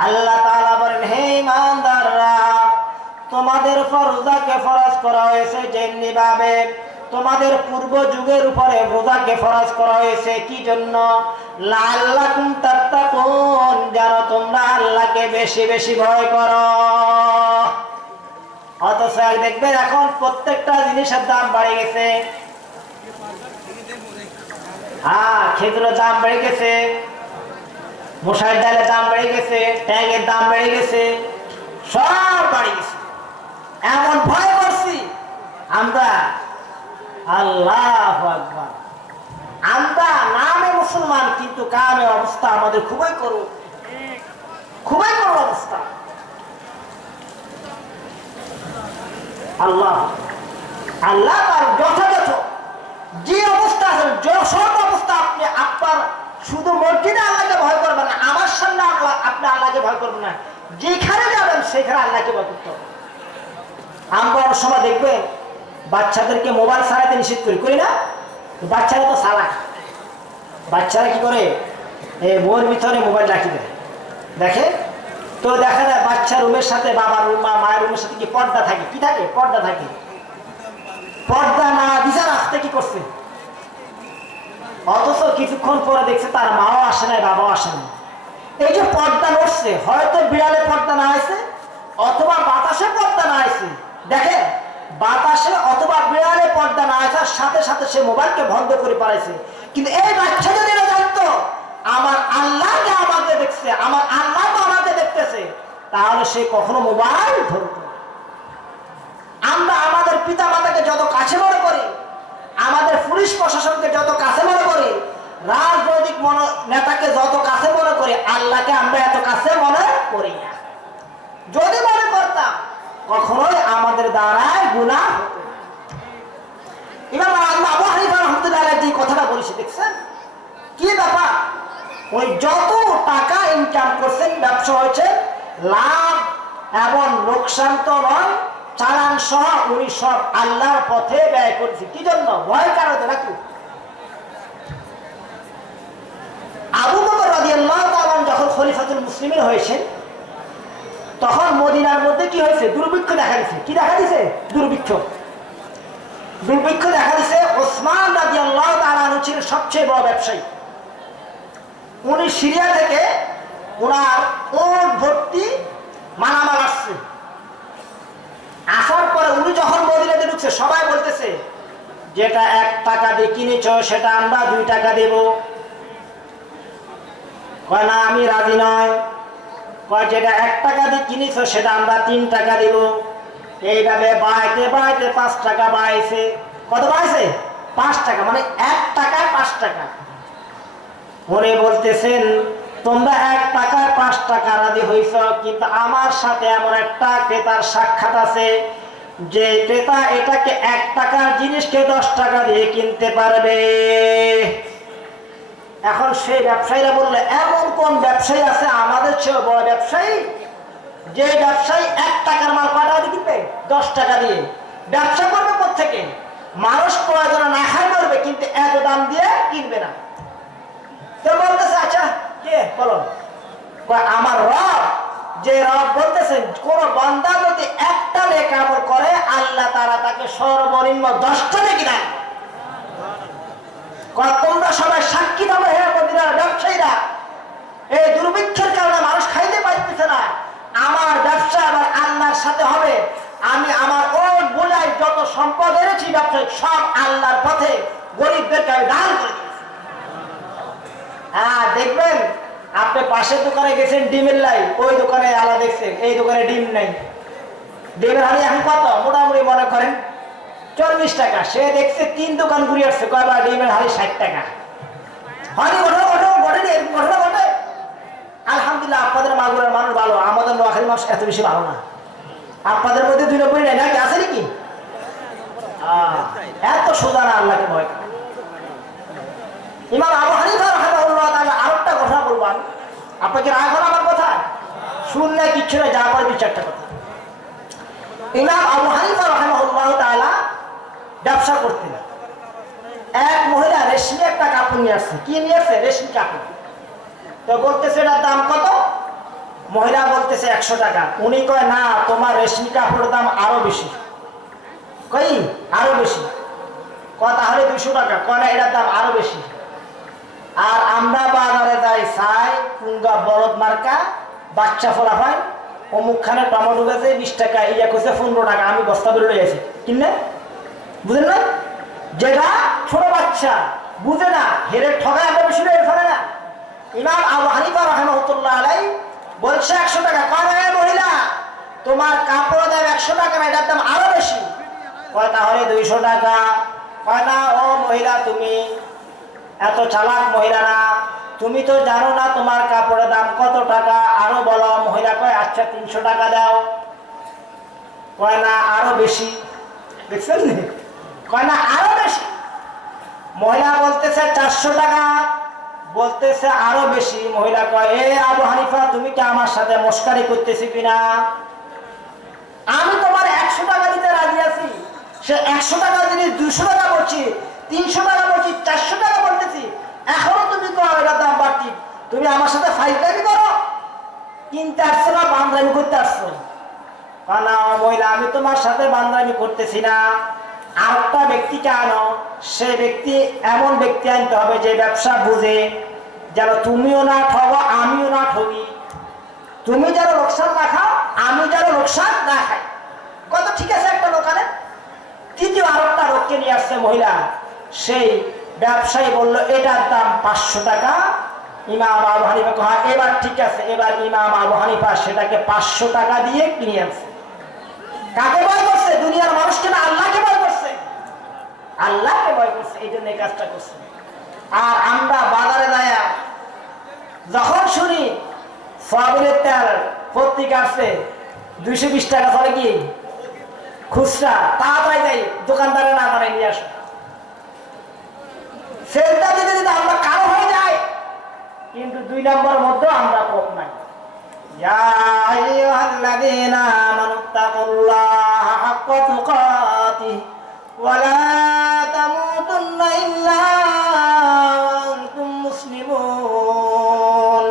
আল্লাহ তাআলা বলেন, হে ঈমানদাররা, তোমাদের উপর রোজাকে ফরজ করা হয়েছে যেমনিভাবে তোমাদের পূর্ব যুগের উপরে রোজাকে ফরজ করা হয়েছে। কি জন্য? লাআল্লাকুম তাত্তাকুন, যেন তোমরা আল্লাহকে বেশি বেশি ভয় করো। অথচ দেখবেন এখন প্রত্যেকটা জিনিসের দাম বেড়ে গেছে। খেজুরের দাম বেড়ে গেছে, মশার ডালের দাম বেড়ে গেছে, ট্যাংয়ের দাম বেড়ে গেছে, সব বেড়ে গেছে। এমন ভয় করছি আমরা, আল্লাহু আকবার। আমরা নামে মুসলমান, কিন্তু কামে অবস্থা আমাদের খুবই করুণ, খুবই করুণ অবস্থা। আল্লাহ আল্লাহ তার যথাযথ যে অবস্থা আছে, সব অবস্থা আপনি আপনার শুধু মসজিদে আল্লাহকে ভয় করবেন না, আমার সামনে আপনি আল্লাহকে ভয় করবেন না, যেখানে যাবেন সেখানে আল্লাহকে ভয় করতে হবে। আমরা অনেক সময় দেখবেন বাচ্চাদেরকে মোবাইল ছাড়াতে নিষেধ করি না? বাচ্চারা তো চালাক, বাচ্চারা কি করে, বইয়ের ভিতরে মোবাইল রাখি দেয়, দেখে তো দেখা যায় বাচ্চা রুমের সাথে বাবার রুম বা মায়ের রুমের সাথে কি পর্দা থাকে, কি থাকে, পর্দা থাকে। পর্দা না দিছে রাস্তায় কি করছে, অথচ কিছুক্ষণ পরে দেখছে তার মাও আসে নাই, বাবাও আসে নাই। এই যে পর্দা নড়ছে, হয়তো বিড়ালে পর্দা না আসে অথবা বাতাসে পর্দা না আসে। দেখেন, বাতাসে অথবা বিড়ালে পর্দা না আসার সাথে সাথে সে মোবাইলকে বন্ধ করে পালাইছে। কিন্তু এই বাচ্চা যদি না জানতো আমার আল্লাহকে আমাকে দেখছে, আমার আল্লাহ তো আমাকে দেখতেছে, তাহলে সে কখনো মোবাইল ধরতো। আমরা আমাদের পিতা মাতাকে যত কাছে মনে করি, আমাদের পুলিশ প্রশাসনকে যত কাছে মনে করি, রাজনৈতিক নেতাকে যত কাছে মনে করি, আল্লাহকে আমরা এত কাছে মনে করি না। যদি মনে করতাম কখনোই আমাদের দ্বারায় গুনাহ হতো না। ইমাম আবু হানিফা রাহমাতুল্লাহ আলাইহি যে কথাটা বলেছে দেখছেন কি ব্যাপার? ওই যত টাকা ইনকাম করছেন, ব্যবসা হয়েছে, লাভ এবং লোকসান তো নয়, চালান সহ উনি সব আল্লাহর পথে ব্যয় করেছে। কি জন্য? ভয় কারণে নাকি? আবু বকর রাদিয়াল্লাহু তাআলা যখন খলিফাতুল মুসলিমিন হয়েছেন, তখন মদিনার মধ্যে কি হয়েছে? দুর্ভিক্ষ দেখা দিছে। কি দেখা দিছে? দুর্ভিক্ষ দেখা দিছে। ওসমান রাদিয়াল্লাহু তাআলা ছিলেন সবচেয়ে বড় ব্যবসায়ী। উনি সিরিয়া থেকে ওনার ওট ভর্তি মালামাল আসছে। আসার পরে উনি যখন মদিনাতে ঢুকছে, সবাই বলতেছে যেটা 1 টাকা দিয়ে কিনেছ সেটা আমরা 2 টাকা দেব। কয় না, আমি রাজি নয়। কয় যেটা 1 টাকা দিয়ে কিনেছ সেটা আমরা 3 টাকা দেব। এইভাবে বাড়াইতে 5 টাকা বাড়াইছে। কত বাড়াইছে? 5 টাকা, মানে 1 টাকায় 5 টাকা। উনি বলতেছেন তোমরা 1 টাকায় 5 টাকা রাজি হইছ, কিন্তু আমার সাথে এমন একটা ক্রেতার সাক্ষাৎ আছে যে ক্রেতা এটাকে 1 টাকার জিনিসকে 10 টাকা দিয়ে কিনতে পারবে। এখন সেই ব্যবসায়ীরা বললে, এমন কোন ব্যবসায়ী আছে আমাদের চেয়ে বড় ব্যবসায়ী, যে ব্যবসায়ী 1 টাকার মাল কয় টাকা দিয়ে কিনবে? 10 টাকা দিয়ে। ব্যবসা করবে কোত্থেকে? মানুষ প্রয়োজনে না খাই করবে, কিন্তু এত দাম দিয়ে কিনবে না। তো বলতেছে আচ্ছা কে বলো? আমার রব, যে রব বলতেছেন কোন বান্দা যদি 1টা নেক আমল করে, আল্লাহ তাআলা তাকে সর্বনিম্ন 10টা নেকি দেন। তোমরা সবাই সাক্ষী দাও হে মদিনার ব্যবসায়ীরা, এই দুর্ভিক্ষের কারণে মানুষ খাইতে পারতেছে না, আমার ব্যবসা আবার আল্লাহর সাথে হবে। আমি আমার ওই বোলাই যত সম্পদ এনেছি ব্যবসায়িক, সব আল্লাহর পথে গরিবদেরকে আমি দান করে দিয়েছি। হ্যাঁ, দেখবেন আপনি পাশের দোকানে গেছেন ডিমের লাই, ওই দোকানে আলা দেখছেন এই দোকানে ডিম নাই। ডিমের হাড়ি এখন কত? মোটামুটি মনে করেন 40 টাকা। সে দেখছে 3 দোকান ঘুরে আসছে, কয়বার ডিমের হাড়ি 60 টাকা। হয়নি? ঘটনা ঘটে। আলহামদুলিল্লাহ, আপনাদের মাগুরার মানুষ ভালো, আমাদের নোয়াখালীর মানুষ এত বেশি ভালো না। আপনাদের মধ্যে 2 নম্বরই নাই নাকি? আছে নাকি? এত সোজা না আল্লাহকে ভয় করে। ইমাম আবু হানিফা রাহিমাহুল্লাহ তাআলা আরেকটা কথা বলবেন, আপনাকে রাগ হলো আমার কথা? শুনলে কিচ্ছু না, যা পরে 2-4টা কথা। ইমাম আবু হানিফা রাহিমাহুল্লাহ তাআলা ব্যবসা করতেন। এক মহিলা রেশমি একটা কাপড় নিয়ে আসছে। কি নিয়ে আসছে? রেশমি কাপড়। তো বলতেছে এটার দাম কত? মহিলা বলতেছে 100 টাকা। উনি কয় না, তোমার রেশমি কাপড়ের দাম আরো বেশি। কই আরো বেশি? কয় তাহলে 200 টাকা। কয় না, এটার দাম আরো বেশি। আর আমরা বাজারে যাই, চাই পুঙ্গা বলদ মার্কা বাচ্চা ফোলা হয়, অমুকখানে টমেটো গেছে 20 টাকা, ইয়া কইছে 15 টাকা, আমি বস্তা বের হয়ে গেছি কিনে। বুঝেন না? যেটা ছোট বাচ্চা বুঝে না, হেরে ঠগায় আমরা বেশি বের ফেলে না। ইমাম আবু হানিফা রাহিমাহুল্লাহ আলাইহি বলছে 100 টাকা। কয় না মহিলা, তোমার কাপড়ের দাম 100 টাকা না, এটার দাম আরো বেশি। কয় তাহলে 200 টাকা। কয় না, ও মহিলা তুমি এত চালাক মহিলা না, তুমি তো জানো না তোমার কাপড়ের দাম কত টাকা, আরো বলো। মহিলা কয় আচ্ছা 300 টাকা দাও। কয় না, আরো বেশি। দেখছেন? কয় না, আরো বেশি। মহিলা বলতেছে 400 টাকা। বলতেছে আরো বেশি। মহিলা কয় এ আবু হানিফা, তুমি কি আমার সাথে মস্কারি করতেছি কিনা? আমি তোমার 100 টাকা দিতে রাজি আছি, সে 100 টাকা জিনিস 200 টাকা বলছি, 300 টাকা বলছি, 400 টাকা বলতেছি, এখনো তুমি কো এটার দাম বাড়তি। তুমি আমার সাথে ফাইজলামি করো, কিনতে আসছো না বান্দরামি করতে আসছো? না মহিলা, আমি তোমার সাথে বান্দরামি করতেছি না। আরেকটা ব্যক্তিকে আনো, সে ব্যক্তি এমন ব্যক্তি আনতে হবে যে ব্যবসা বুঝে, যেন তুমিও না ঠগো আমিও না ঠগি, তুমি যেন লোকসান না খাও আমি যেন লোকসান না খাই। কত ঠিক আছে একটা দোকানে। তৃতীয় আরেকটা লোককে নিয়ে আসছে মহিলা, সেই ব্যবসায়ী বলল এটার দাম 500 টাকা। ইমাম আবু হানিফা কয় এবার ঠিক আছে। এবার ইমাম আবু হানিফা সেটাকে 500 টাকা দিয়ে কিনে আনছে। কাকে ভয় করছে? দুনিয়ার মানুষকে না, আল্লাহকে ভয় করছে। আল্লাহকে ভয় করছে, এই জন্য এই কাজটা করছে। আর আমরা বাজারে যাইয়া যখন শুনি সয়াবিনের তেল পত্রিকা আসছে 220 টাকা, চলে কি খুচরা, তাড়াতাড়ি যাই দোকানদারে না দাঁড়ায় নিয়ে আসো। সেলটা দিতে দিতে আমরা কালো হয়ে যাই, কিন্তু 2 নম্বরের মধ্যে আমরা কম নাই। ইয়া আইয়ুহাল্লাযীনা আমানু তাকুল্লাহা হাক্কা তুকাতিহি ওয়া লা তামুতুন্না ইল্লা ওয়া আনতুম মুসলিমুন।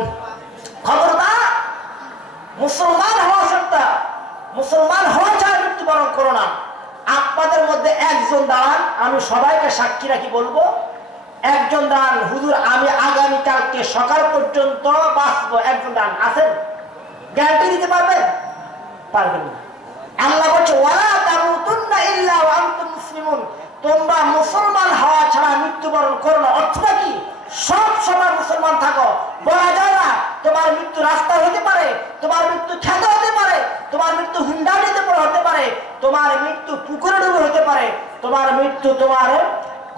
খবরদার, মুসলমান হওয়া সত্ত্বেও, মুসলমান হওয়া ছাড়া মৃত্যুবরণ করো না। আপনাদের মধ্যে একজন দাঁড়ান, আমি সবাইকে সাক্ষী রাখি বলবো, একজন দাঁড়ান, হুজুর আমি আগামীকালকে সকাল পর্যন্ত বাঁচবো, একজন দাঁড়ান আছেন? গ্যারান্টি দিতে পারবেন? পারবেন না। আল্লাহ বলছে ওয়ালা তামুতুন্না ইল্লা ওয়া আনতুম মুসলিমুন, তোমরা মুসলমান হওয়া ছাড়া মৃত্যুবরণ করো না। অর্থটা কি? সব সময় মুসলমান থাকো। বলা যায় না তোমার মৃত্যু রাস্তায় হতে পারে, তোমার মৃত্যু খেতে হতে পারে, তোমার মৃত্যু হুন্ডাটিতে হতে পারে, তোমার মৃত্যু পুকুরে ডুবে হতে পারে, তোমার মৃত্যু তোমার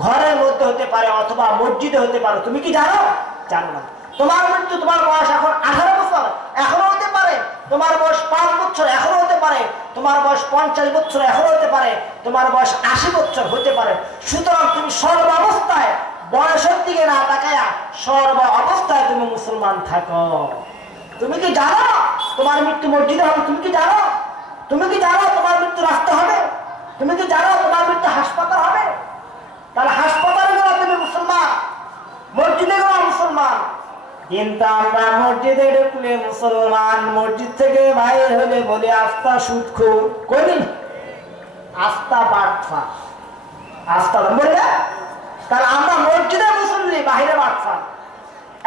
ঘরের মধ্যে হতে পারে, অথবা মসজিদে হতে পারে। তুমি কি জানো? জানো না। তোমার মৃত্যু, তোমার বয়স এখন 18 বছর, এখনো হতে পারে। তোমার বয়স 5 বছর, এখনো হতে পারে। তোমার বয়স 50 বছর, এখনো হতে পারে। তোমার বয়স 80 বছর হতে পারে। সুতরাং তুমি সর্ব অবস্থায় বয়সের দিকে না তাকায়া সর্ব অবস্থায় তুমি মুসলমান থাকো। তুমি কি জানো তোমার মৃত্যু মসজিদে হবে? তুমি কি জানো? তুমি কি জানো তোমার মৃত্যু রাস্তা হবে? তুমি কি জানো তোমার মৃত্যু হাসপাতাল হবে? তাহলে হাসপাতালে গেলে তুমি মুসলমান, মসজিদে গেলে মুসলমান। কিন্তু আমরা মসজিদে ঢুকলে মুসলমান, মসজিদ থেকে বাইরে হলে বলে আস্থা সুদখোর, কই আস্থা বাটফা, আস্থা বলে না। তাহলে আমরা মসজিদে মুসল্লি, বাহিরে বাটফা।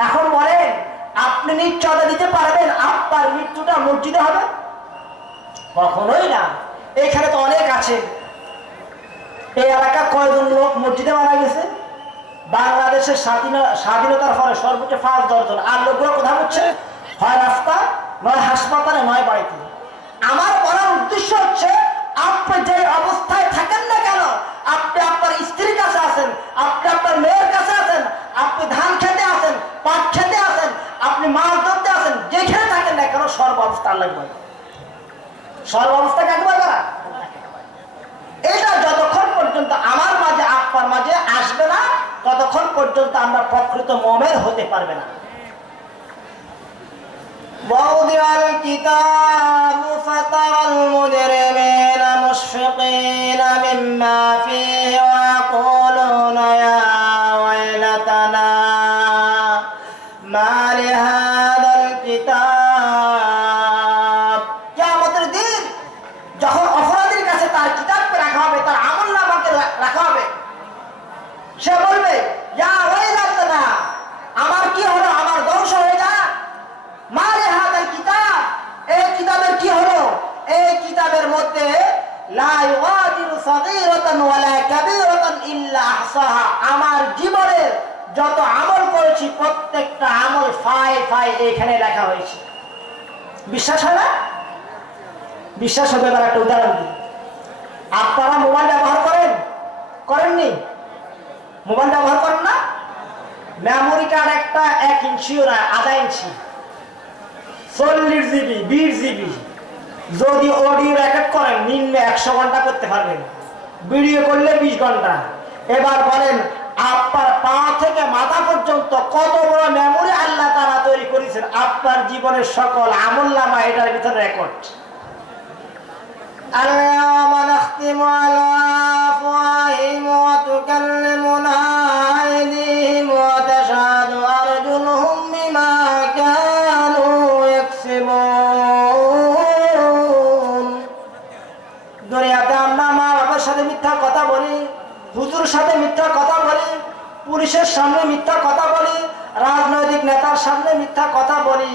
এখন বলেন আপনি নিশ্চয়তা দিতে পারবেন আপনার মৃত্যুটা মসজিদে হবে? কখনোই না। এখানে তো অনেক আছে, এই এলাকা কয়জন লোক মসজিদে মারা গেছে? বাংলাদেশের স্বাধীনতার পরে সর্বোচ্চ 5-10 জন। আর লোকগুলো কোথায় হচ্ছে? হয় রাস্তা, নয় হাসপাতালে, নয় বাড়িতে। আমার বলার উদ্দেশ্য হচ্ছে আপনি যে অবস্থায় থাকেন না কেন, আপনি আপনার স্ত্রীর কাছে আছেন, আপনি আপনার মেয়ের কাছে আছেন, আপনি ধান খেতে আছেন, পাট খেতে আছেন, আপনি মাছ ধরতে আছেন, যেখানে থাকেন না কেন সর্ব অবস্থা আল্লাহ বলে। সর্ব অবস্থা কাকে বলে? এটা যতক্ষণ পর্যন্ত আমার মাঝে আপনার মাঝে আসবে না, ততক্ষণ পর্যন্ত আমরা প্রকৃত মুমিন হতে পারবে না। ওয়াউদিআল কিতাবু ফাতারাল মুজরিমিনা মুশফিকিনা মিম্মা ফীহি ওয়া ইয়াকুলুনা ইয়া ওয়াইলাতানা মা লিহাদাল কিতাব। কিয়ামতের দিন যখন অপরাধীর কাছে তার কিতাবকে রাখা হবে, তার আমলনামাকে রাখা হবে, সে বলবে ইয়া ওয়াইলাতানা, আমার কি হলো, আমার ধ্বংস হয়ে যা। মা লিহাদাল কিতাব, এই কিতাবের কি হলো? এই কিতাবের মধ্যে লা ইউগাদিরু সাগীরাতান ওয়ালা কাবীরাতান ইল্লা আহসাহা, আমার জীবনের যত আমল করেছি প্রত্যেকটা আমল ফাই ফাই এখানে লেখা হয়েছে। বিশ্বাস হয় না? বিশ্বাস হবে। এবার একটা উদাহরণ দিই। আপনারা মোবাইল ব্যবহার করেন? করেননি? মোবাইল ব্যবহার করেন না? মেমোরি কার্ড একটা 1 ইঞ্চিও না, আধা ইঞ্চি, 40 জিবি, 20 জিবি। যদি অডিও রেকর্ড করেন নিম্নে 100 ঘন্টা করতে পারবেন, ভিডিও করলে 20 ঘন্টা। এবার বলেন আপনার পা থেকে মাথা পর্যন্ত কত বড় মেমোরি আল্লাহ তাআলা তৈরি করেছেন। আপনার জীবনের সকল আমলনামা এটার ভিতরে রেকর্ড। আল-ইয়াওমা নাখতিমু আলা আফওয়াহিহিম ওয়া তুকাল্লিমুনা আইদিহিম ওয়া তাশহাদু আরজুলুহুম বিমা কানু ইয়াকসিবুন। দুনিয়াতে আমরা মা বাবার সাথে মিথ্যা কথা বলি, হুজুর সাথে মিথ্যা কথা বলি, পুলিশের সামনে মিথ্যা কথা বলি, রাজনৈতিক নেতার সামনে মিথ্যা কথা বলি।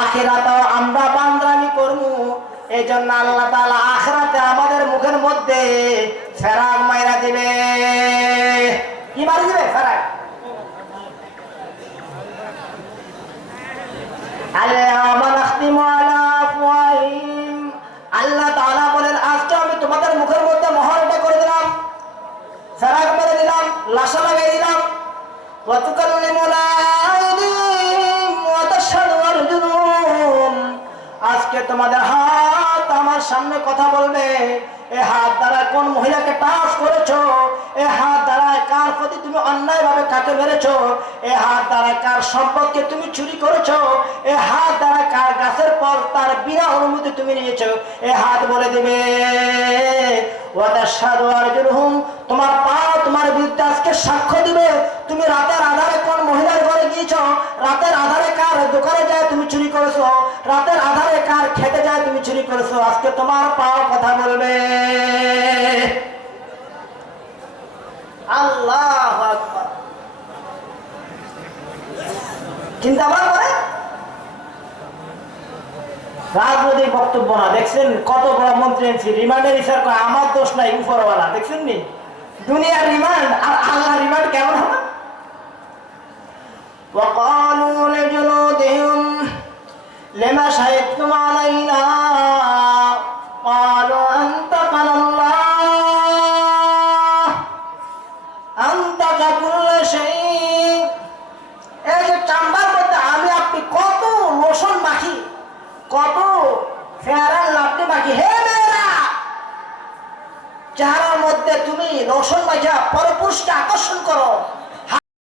আখিরাতেও আমরা বান্দামি করব। এই জন্য আল্লাহ তাআলা আখিরাতে আমাদের মুখের মধ্যে ফেরাক মাইরা দিবে। কি মারি দিবে? ফেরাক। আল-ইয়াওমা নাখতিমু আলা আফওয়াহিহিম, আল্লাহ তাআলা বলেন আজকে আমি তোমাদের মুখের মধ্যে মোহর করে দিলাম, ফেরাক লাশা লাগাই দিলাম। আজকে তোমাদের হাত আমার সামনে কথা বলবে। এ হাত দ্বারা কোন মহিলাকে টাচ করেছো, এ হাত দ্বারা কার প্রতি তুমি অন্যায় ভাবে কাকে মেরেছো, এ হাত দ্বারা কার সম্পদকে তুমি চুরি করেছো, এ হাত দ্বারা কার গাছের পর তার বিনা অনুমতি তুমি নিয়েছো, এ হাত বলে দিবে। তোমার পা তোমার বিরুদ্ধে আজকে সাক্ষ্য দিবে। তুমি রাতের আধারে কোন মহিলার ঘরে গিয়েছো, রাতের আধারে কার দোকানে যায় তুমি চুরি করেছো, রাতের আধারে কার খেতে যায় তুমি চুরি করেছো। আজকে তোমার পাও কথা বলবে। আল্লাহু আকবার। চিন্তা করে রাজনৈতিক বক্তব্য না। দেখছেন কত বড় মন্ত্রী এনছি, রিমান্ডের হিসাব করে আমার দোষ নাই উপরওয়ালা। দেখছেন নি দুনিয়ার রিমান্ড আর আল্লাহ রিমান্ড কেমন হবে? وقالوا لجلودهم لما شهدتم علينا قالوا أنطقنا الله أنطق كل شيء। এই যে চামড়ার মধ্যে আমি আপনি কত লোশন মাখি, কত ফেয়ারান লাভলি মাখি, হে মেয়েরা চেহারার মধ্যে তুমি লোশন মাখিয়া পরপুরুষকে আকর্ষণ করো,